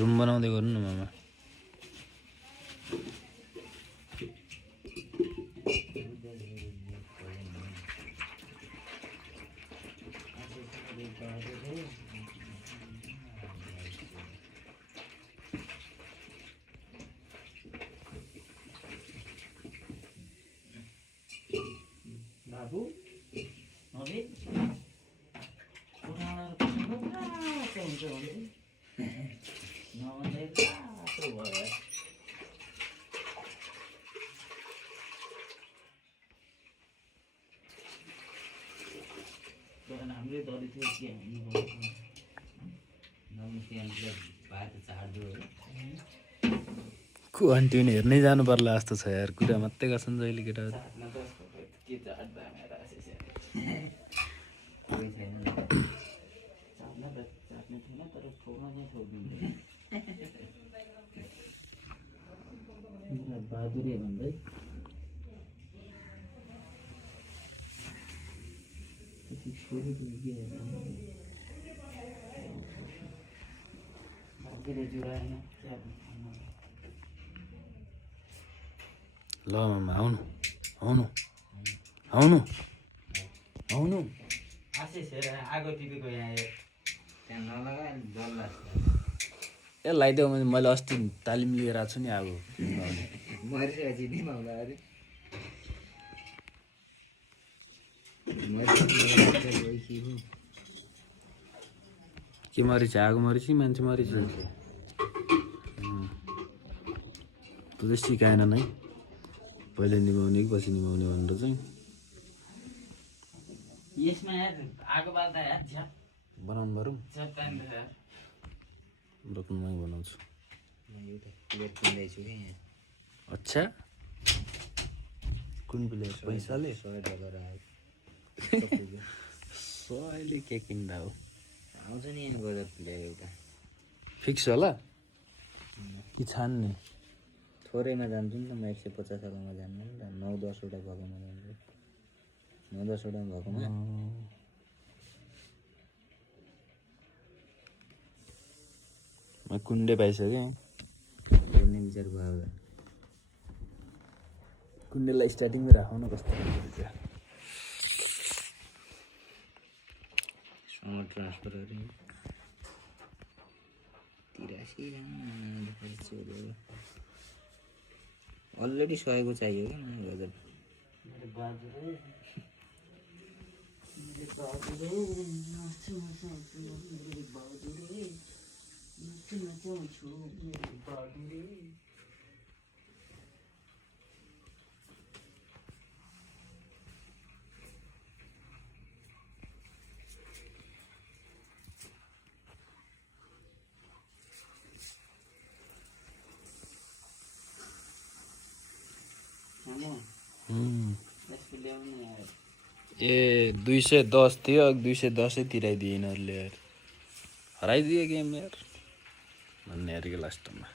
रुम बनाउँदै गर्नु न मामा बाबु नदी कोठालाई पसन्द हुन्छ भने नभन्दै रातो भयो हामीले दरी थियो के भात चाड्दो को आन्टी पनि हेर्नै जानु पर्ला जस्तो छ यार कुरा मात्रै गर्छन् जहिले केटाहरू के चाट्दा मेरो कोही छैन चाट्न त चाट्ने थिएन तर ठोक्न चाहिँ ठोकिदिन्छ बहादुरी भन्दै जुराएन ल मामा आउनु आउनु आउनु आउनु आशिष हेर आगो टिपेको यहाँ त्यहाँ नलगा डर लाग्छ ए लगाइदियो मैले अस्ति तालिम लिएर आएको छु नि अब मरिसकेपछि निभाउँदा अरे के मरिच आगो मरिच कि मान्छे मरिच तँ चाहिँ सिकाएन नै पहिले निभाउने कि पछि निभाउने भनेर चाहिँ यसमा यार आगो बाल्दा यार झ्याप बनाउनु पऱ्यो झ्याप तान्दा यार रोक्नुमै बनाउँछु प्लेट किन्दैछु कि यहाँ अच्छा कुन प्लेट पैसाले $100 आयो 100ले के किन्दा हो आउँछ नि यहाँ गएर प्लेट एउटा फिक्स होला कि छान्ने थोरैमा जान्छु नि त म 150 वालामा जान्नु नि त 9-10 वटा भएकोमा जान्छु 9-10 वटा भएकोमा म कुन्डे पाइसकेँ किन्ने विचार भयो कुन्डेलाई स्टार्टिङमै राखौँ न कस्तो सँग ट्रान्सफर गरेँ 83 अलरेडी 100 को चाहियो क्या मलाई गजब मेरो बहादुर मेरो बहादुर नाच्छु नचाउँछु मेरो बहादुर नाच्छु नचाउँछु मेरो बहादुर ए 210 थियो 210 तिराइदिए यिनीहरूले यार हराइदिए गेम यार भन्ने यार लास्टमा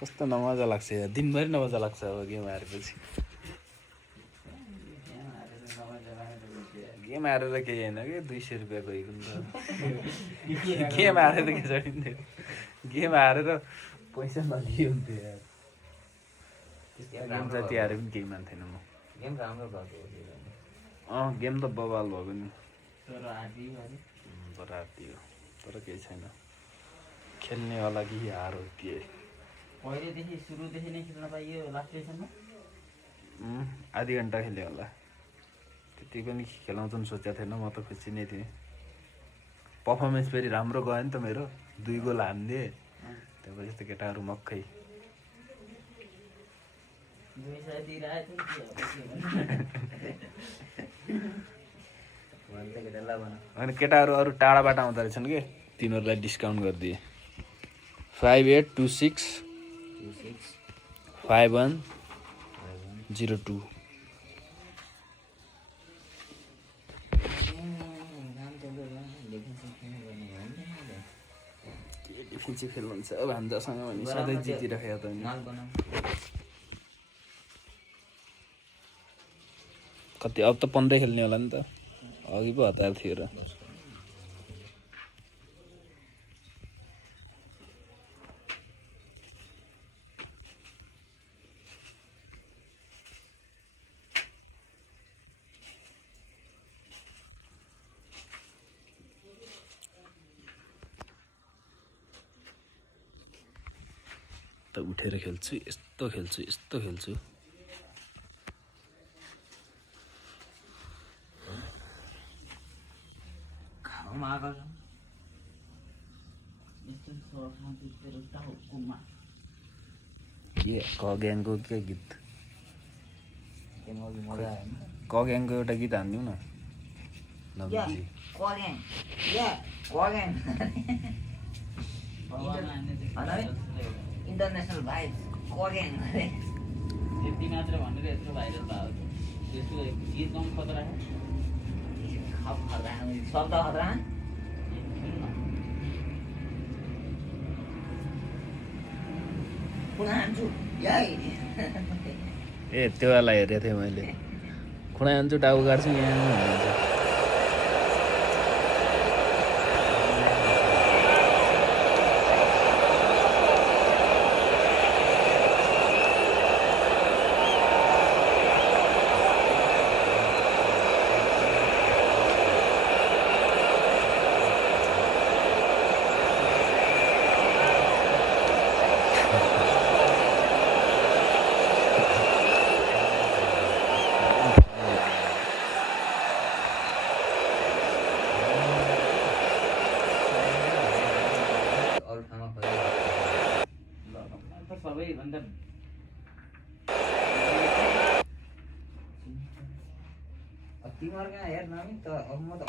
कस्तो नमजा लाग्छ यार दिनभरि नमजा लाग्छ अब गेम हारेपछि गेम हारेर केही होइन कि 200 रुपियाँ गएको नि त गेम हारेर के चढिन्थ्यो गेम हारेर पैसा नलिए हुन्थ्यो यार गेम जति हारे पनि केही मान्थेन म गेम राम्रो भएको गेम त बवाल भएको नि तर हारियो तर केही छैन खेल्नेवाला कि हार हो के पहिलेदेखि सुरुदेखि नै खेल्न पाइयो लास्ट सेसनमा आधी घन्टा खेल्यो होला त्यति पनि खेलाउँछन् सोचेको थिएन म त खुसी नै थिएँ पर्फर्मेन्स फेरि राम्रो गयो नि त मेरो 2 गोल हानिदिएँ त्यसपछि त केटाहरू मक्खै अनि केटाहरू अरू टाढाबाट आउँदो रहेछन् कि तिनीहरूलाई डिस्काउन्ट गरिदिए 5826 5102 डिफेन्सिभ खेल्नुहुन्छ अब हाम्रोसँग भने सधैँ जितिराखेको त कति अब त 15 खेल्ने होला नि त अघि पो हतार थियो र त उठेर खेल्छु यस्तो खेल्छु के कग्याङको के गीत कग्याङको एउटा गीत हानिदिउँ न नबुझी इन्टरनेसनल भाइब कोरियन यति मात्र भनेर यत्रो भाइरल भएको त्यसको गीत कम खतरा शब्द खतरा ए त्योलाई हेरेको थिएँ मैले खुँडा हान्छु टाउको काट्छु यहाँ भन्नुहुन्छ सबैभन्दा तिमीहरूका हेर्न नि त अब म त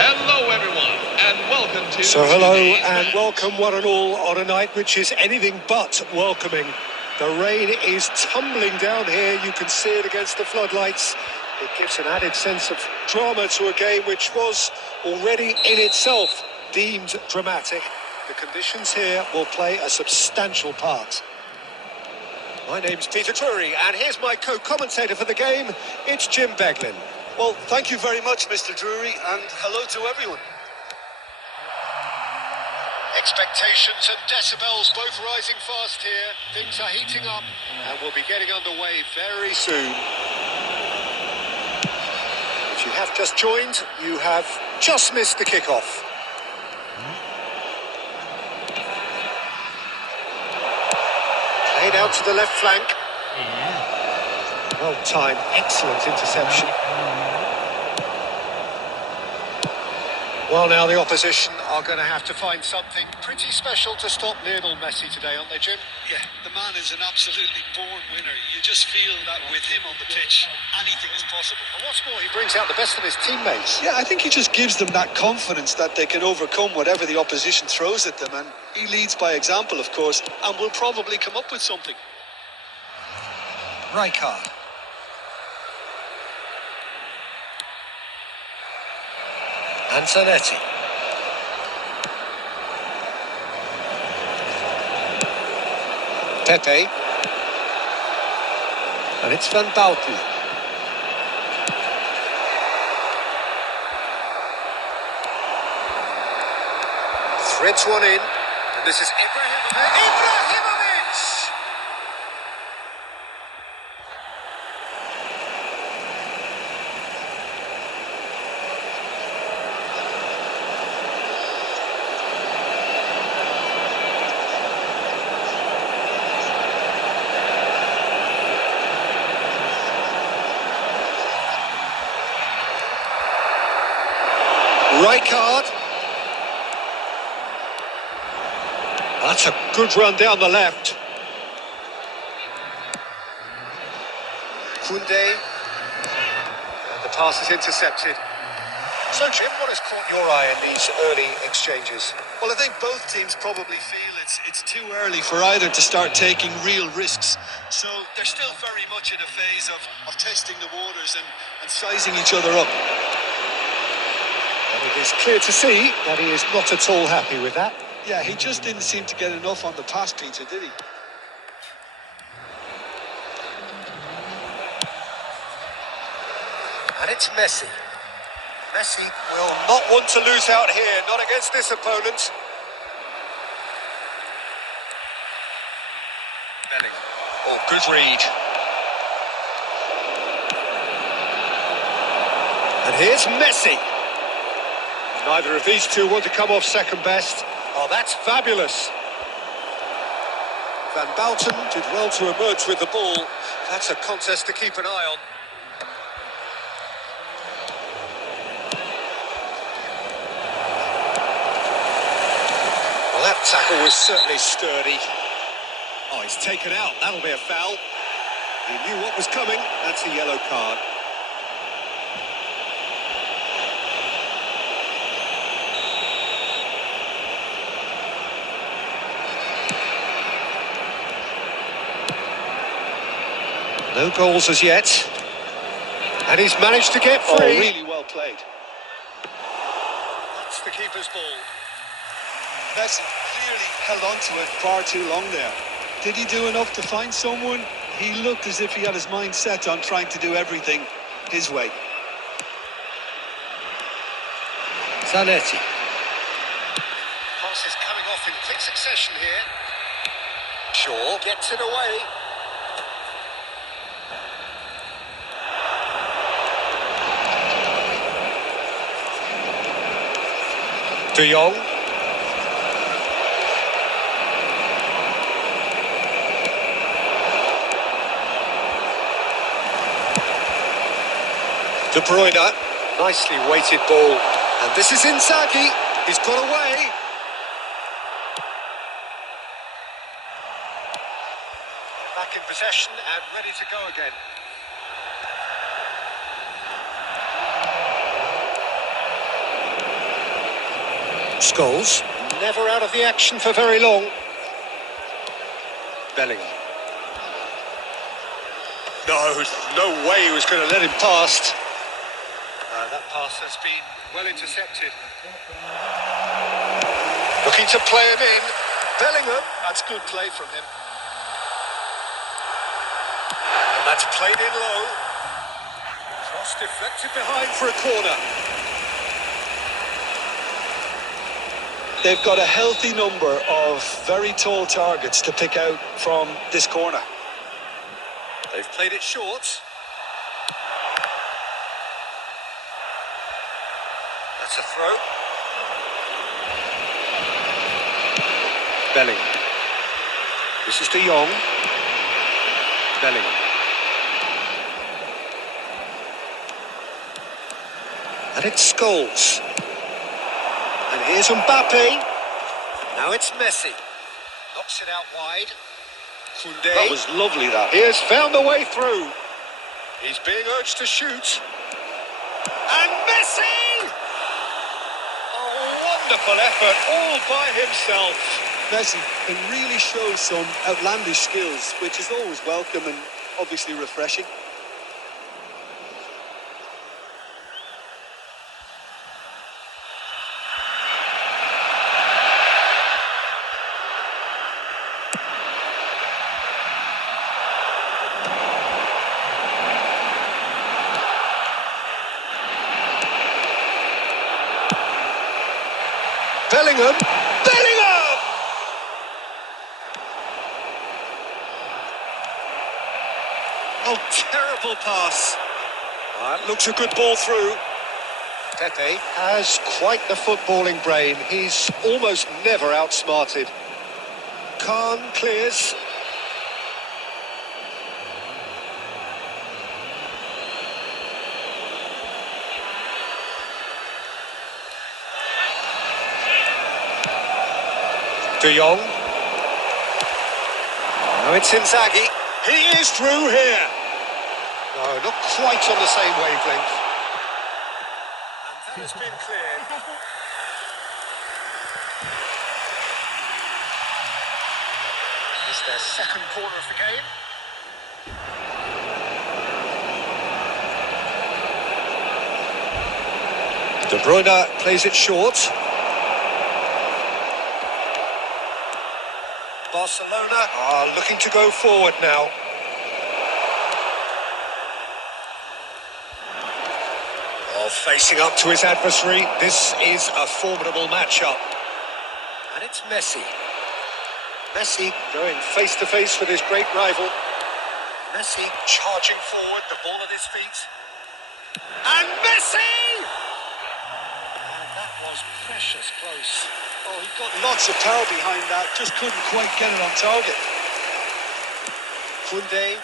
Hello, everyone, and welcome to. So hello today's and match. welcome one and all on a night which is anything but welcoming. The rain is tumbling down here. You can see it against the floodlights. It gives an added sense of drama to a game which was already in itself deemed dramatic. The conditions here will play a substantial part. My name's Peter Drury, and here's my co-commentator for the game. It's Jim Beglin. Well, thank you very much, Mr. Drury, and hello to everyone. Expectations and decibels both rising fast here. Things are heating up, and we'll be getting underway very soon. If If you have just joined, you have just missed the kick-off. Played out to the left flank. Well timed, excellent interception. Well, now the opposition are going to have to find something pretty special to stop Lionel Messi today, aren't they, Jim? Yeah, the man is an absolutely born winner. You just feel that with him on the pitch, anything is possible. And what's more, he brings out the best of his teammates. Yeah, I think he just gives them that confidence that they can overcome whatever the opposition throws at them, and he leads by example, of course, and will probably come up with something. Rijkaard. Antonetti. Pepe. And it's Van Bouten. Threads one in. And this is Ibrahimovic. Rijkaard. That's a good run down the left. Koundé. And the pass is intercepted. So, Jim, what has caught your eye in these early exchanges? Well, I think both teams probably feel it's too early for either to start taking real risks. So they're still very much in a phase of testing the waters and sizing each other up. And it is clear to see that he is not at all happy with that. Yeah, he just didn't seem to get enough on the pass, Peter, did he? And it's Messi. Messi will not want to lose out here, not against this opponent. Bellingham. Oh, good read. And here's Messi. Neither of these two want to come off second best. Oh, that's fabulous. Van Bouten did well to emerge with the ball. That's a contest to keep an eye on. Well, that tackle was certainly sturdy. Oh, he's taken out. That'll be a foul. He knew what was coming. That's a yellow card. No goals as yet. And he's managed to get free. Oh, really well played. That's the keeper's ball. Messi clearly held on to it far too long there. Did he do enough to find someone? He looked as if he had his mind set on trying to do everything his way. Zanetti. Passes coming off in quick succession here. Shaw gets it away. De Jong. De Bruyne. Nicely weighted ball. And this is Inzaghi. He's got away. Back in possession and ready to go again. Scholes, never out of the action for very long. Bellingham. No way he was going to let him pass. That pass has been well intercepted. Looking to play him in. Bellingham, that's good play from him. And that's played in low. Cross deflected behind for a corner. They've got a healthy number of very tall targets to pick out from this corner. They've played it short. to throw. Bellingham. This is De Jong. Bellingham. And it's Scholes. And here's Mbappe. Now it's Messi. Knocks it out wide. Koundé. That was lovely, that. He has found the way through. He's being urged to shoot. And Messi! Oh, wonderful effort, all by himself. Messi can really show some outlandish skills, which is always welcome and obviously refreshing. Bellingham! Bellingham! Oh, terrible pass. That looks a good ball through. Pepe has quite the footballing brain. He's almost never outsmarted. Khan clears. De Jong. Now it's Inzaghi. He is through here. No, not quite on the same wavelength. And that has been cleared. It's their second corner of the game. De Bruyne plays it short. Barcelona are looking to go forward now. Oh, facing up to his adversary. This is a formidable matchup. And it's Messi. Messi going face to face with his great rival. Messi charging forward, the ball at his feet. And Messi! And that was precious close. Oh, he got lots of power behind that, just couldn't quite get it on target. Koundé.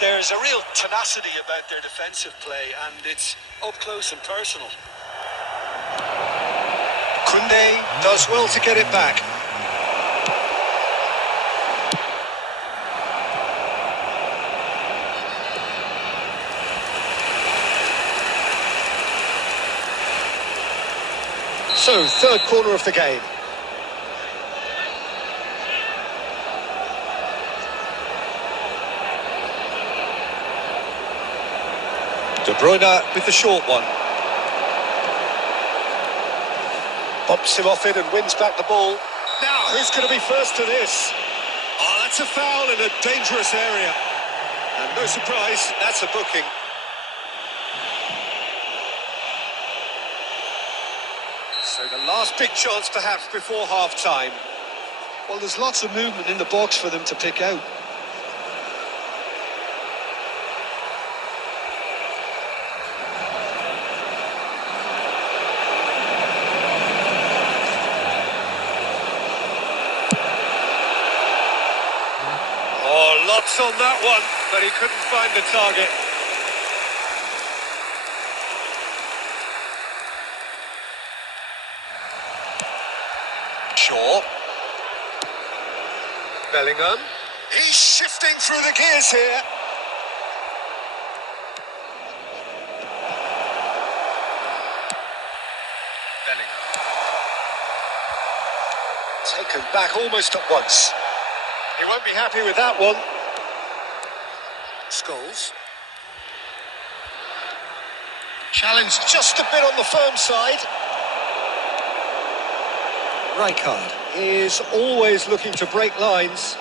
There's a real tenacity about their defensive play, and it's up close and personal. Koundé does well to get it back. So, third corner of the game. De Bruyne with the short one. Pops him off it and wins back the ball. Now, who's going to be first to this? Oh, that's a foul in a dangerous area. And no surprise, that's a booking. So the last big chance perhaps before half-time. Well, there's lots of movement in the box for them to pick out. Oh, lots on that one, but he couldn't find the target. Shaw. Bellingham. He's shifting through the gears here. Bellingham. Taken back almost at once. He won't be happy with that one. Scholes. Challenge just a bit on the firm side. Rijkaard is always looking to break lines.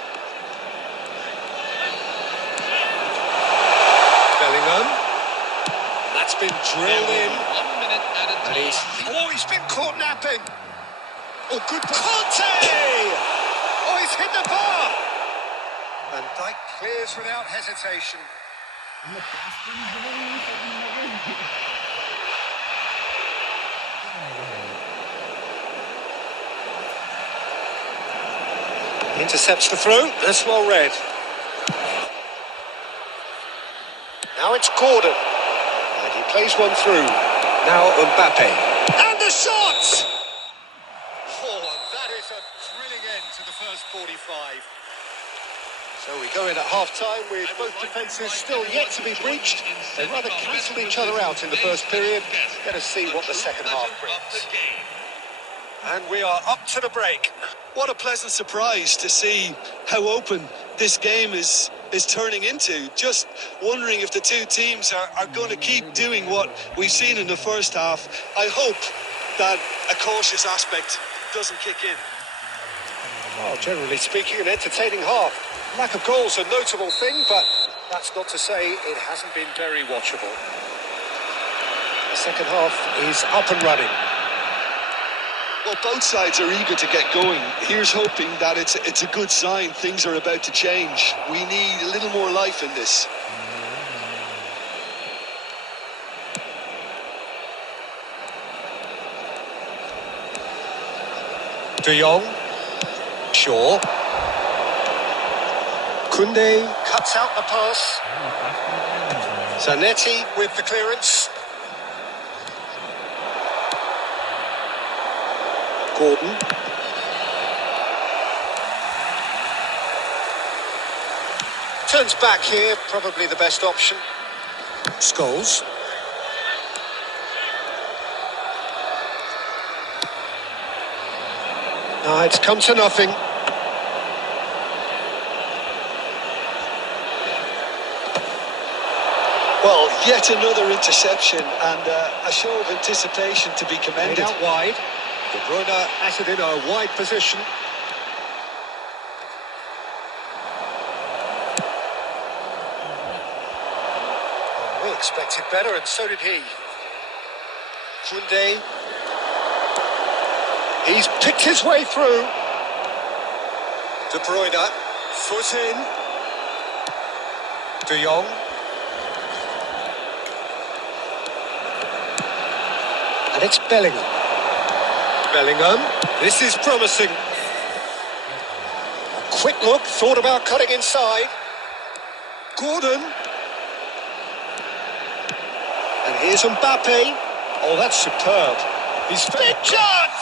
Bellingham. That's been drilled in. 1 minute added And time. he's been caught napping. Oh, good. Conte! Oh, he's hit the bar. And Dijk clears without hesitation. Intercepts the throw. That's well read. Now it's Gordon. And he plays one through. Now Mbappe. And the shot! Oh, and that is a thrilling end to the first 45. So we go in at half-time with both defences still yet to be breached. They rather cancelled each other out in the first period. Let us see what the second half brings. And we are up to the break. What a pleasant surprise to see how open this game is turning into. Just wondering if the two teams are going to keep doing what we've seen in the first half. I hope that a cautious aspect doesn't kick in. Well, generally speaking, an entertaining half. Lack of goals a notable thing, but that's not to say it hasn't been very watchable. The second half is up and running. Well, both sides are eager to get going. Here's hoping that it's a good sign. Things are about to change. We need a little more life in this. De Jong. Shaw. Koundé cuts out the pass. Zanetti with the clearance. Gordon. Turns back here, probably the best option. Scholes. No, it's come to nothing. Well, yet another interception and a show of anticipation to be Made commended. out wide. De Bruyne has it in a wide position. We expected better, and so did he. Koundé. He's picked his way through. De Bruyne. Foot in. De Jong. And it's Bellingham. Bellingham, this is promising. A quick look, thought about cutting inside. Gordon. And here's Mbappe. Oh, that's superb. He's big chance!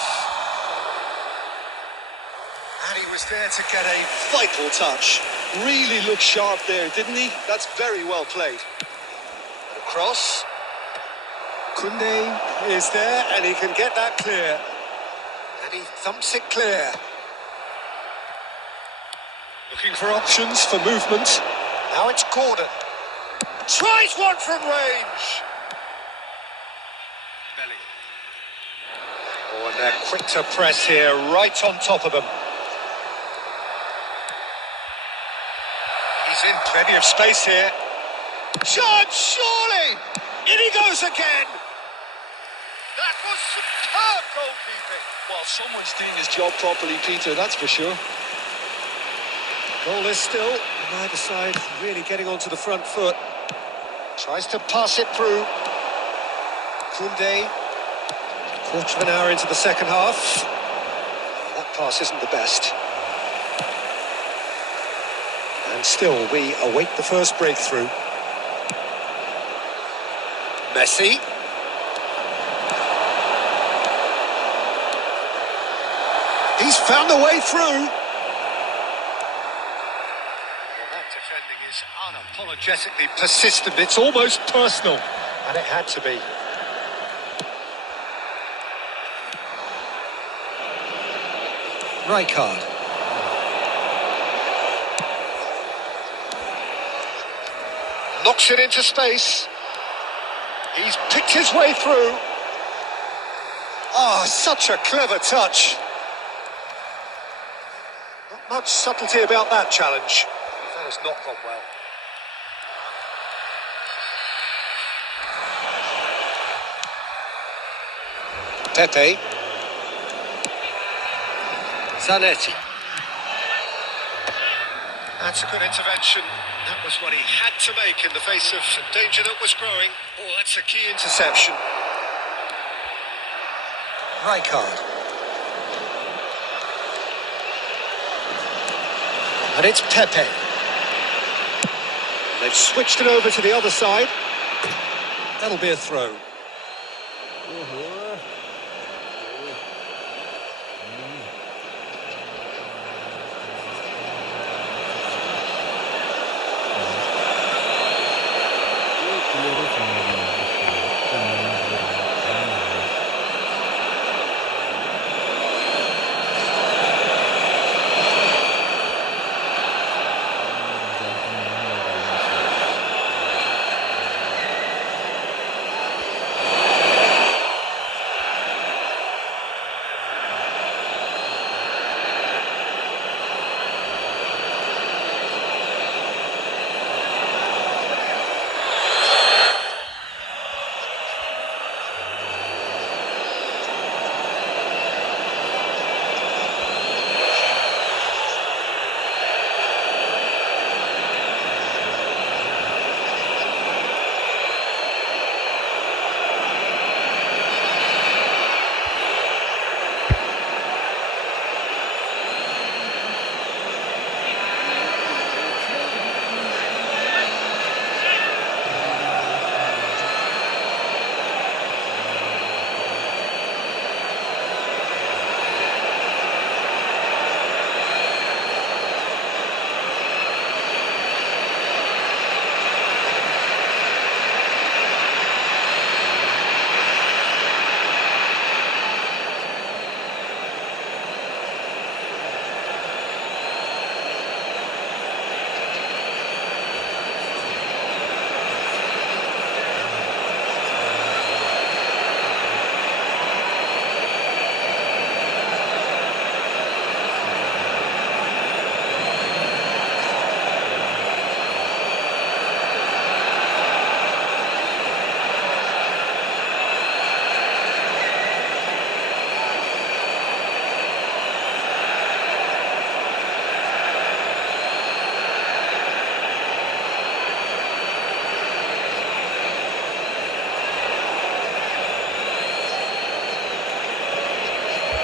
And he was there to get a vital touch. Really looked sharp there, didn't he? That's very well played. And across. Koundé is there, and he can get that clear. And he thumps it clear. Looking for options for movement. Now it's Gordon. Tries one from range. Belly. Oh, and they're quick to press here, right on top of them. He's in plenty of space here. Chance, surely! In he goes again! That was superb goalkeeping. Well, someone's doing his job properly, Peter, that's for sure. Goal is still. Neither side really getting onto the front foot. Tries to pass it through. Koundé. Quarter of an hour into the second half. That pass isn't the best. And still we await the first breakthrough. Messi. He's found a way through. Well, that defending is unapologetically persistent. It's almost personal. And it had to be. Rijkaard. Knocks it into space. He's picked his way through. Oh, such a clever touch. Not much subtlety about that challenge. That has not gone well. Pepe. Zanetti. That's a good intervention. That was what he had to make in the face of danger that was growing. Oh, that's a key interception. Rijkaard. And it's Pepe. They've switched it over to the other side. That'll be a throw.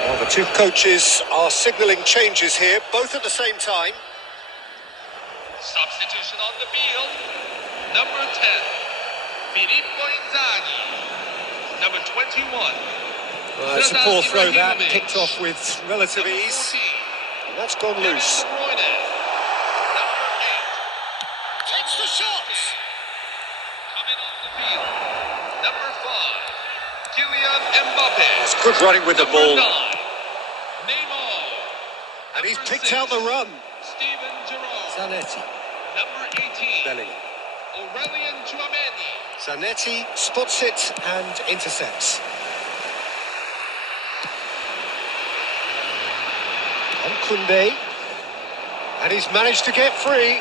Well, the two coaches are signalling changes here, both at the same time. Substitution on the field. Number 10, Filippo Inzaghi. Number 21. It's a poor throw that, picked off with relative Number ease. 14, And that's gone Kevin loose. De Bruyne. Number 8, Takes the shot! coming on the field. Number 5, Kylian Mbappe. It's good running with the Number ball. 9, Neymar. And he's Number picked 6, out the run. Steven Gerrard. Zanetti, Number 18, Bellingham. Aurelien Tchouameni. Zanetti spots it and intercepts. On Koundé. And he's managed to get free.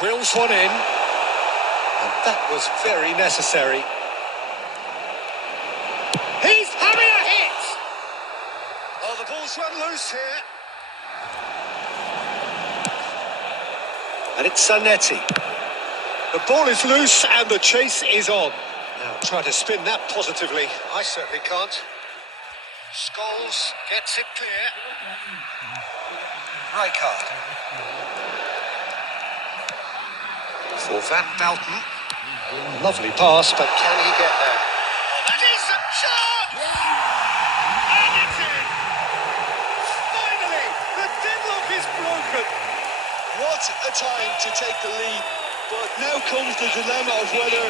Drills one in. And that was very necessary. He's having a hit! Oh, the ball's run loose here. And it's Zanetti. The ball is loose and the chase is on. Now try to spin that positively. I certainly can't. Scholes gets it clear. Rijkaard. For Van Belten. Lovely pass, but can he get there? Oh, that is a shot! And it's in! Finally, the deadlock is broken. What a time to take the lead. But now comes the dilemma of whether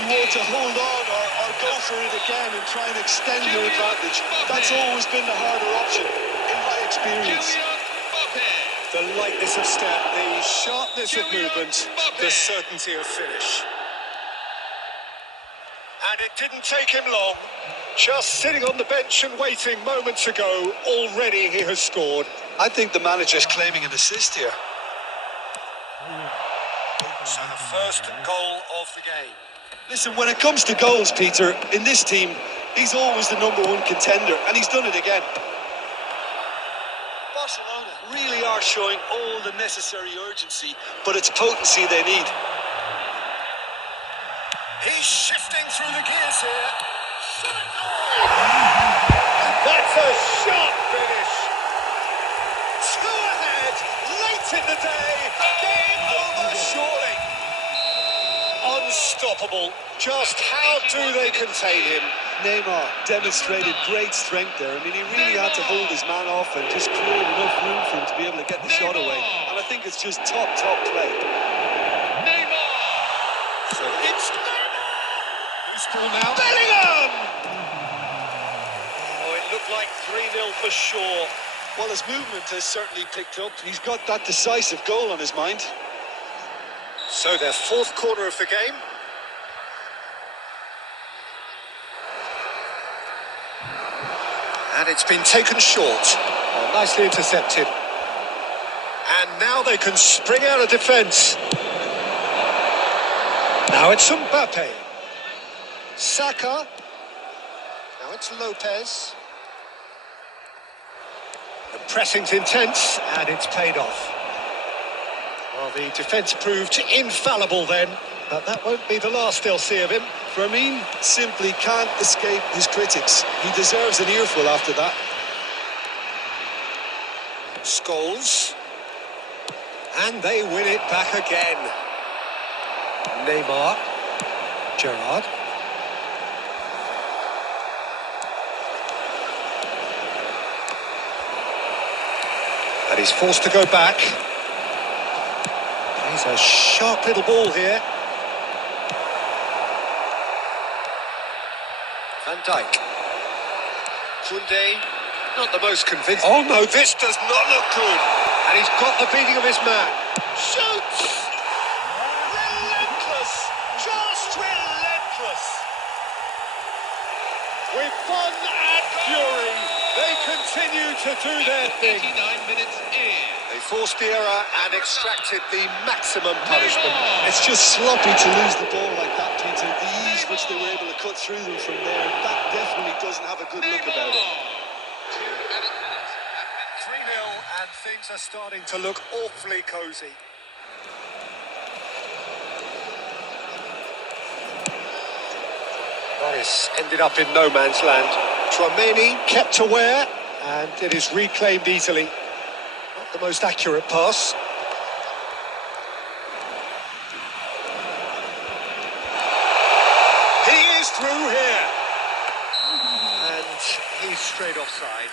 you want to hold on or go for it again and try and extend your advantage. That's always been the harder option, in my experience. Kylian Mbappe. The lightness of step, the sharpness of movement, the certainty of finish. And it didn't take him long. Just sitting on the bench and waiting moments ago, already he has scored. I think the manager's claiming an assist here. So the first goal of the game. Listen, when it comes to goals, Peter, in this team, he's always the number one contender, and he's done it again. Barcelona really are showing all the necessary urgency, but it's potency they need. He He's shifting through the gears here. That's a sharp finish. 2 ahead, late in the day. Game over surely. Unstoppable. Just how do they contain him? Neymar demonstrated great strength there. I mean, he really had to hold his man off and just create enough room for him to be able to get the shot away. And I think it's just top play. Neymar! So it's Neymar! Who's ball now? Bellingham! Oh, it looked like 3-0 for sure. Well, his movement has certainly picked up. He's got that decisive goal on his mind. So their 4th corner of the game. And it's been taken short. Oh, nicely intercepted. And now they can spring out of defence. Now it's Mbappe. Saka. Now it's Lopez. The pressing's intense, and it's paid off. Well, the defence proved infallible then, but that won't be the last they'll see of him. Firmine simply can't escape his critics. He deserves an earful after that. Scholes. And they win it back again. Neymar. Gerrard. And he's forced to go back. He's a sharp little ball here. Van Dijk. Koundé, not the most convincing. Oh no, this does not look good. And he's got the beating of his man. Shoots! Relentless! Just relentless! With fun and fury, they continue to do their thing. 89 minutes in. They forced the error and extracted the maximum punishment. It's just sloppy to lose the ball like that, Peter. The ease which they were able to cut through them from there, that definitely doesn't have a good look about it. 2 added minutes. 3-0 and things are starting to look awfully cosy. That is ended up in no man's land. Tchouaméni kept aware and it is reclaimed easily. Not the most accurate pass. He is through here. And he's straight offside.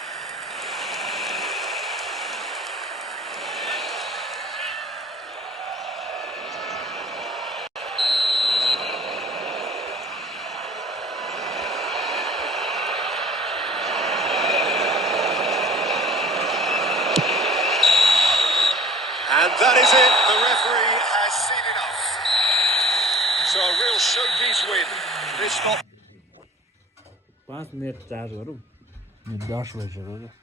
And that is it. The referee has seen enough. So a real showpiece win. This not 5 minute charge गरौँ 10 भइसक्यो क्या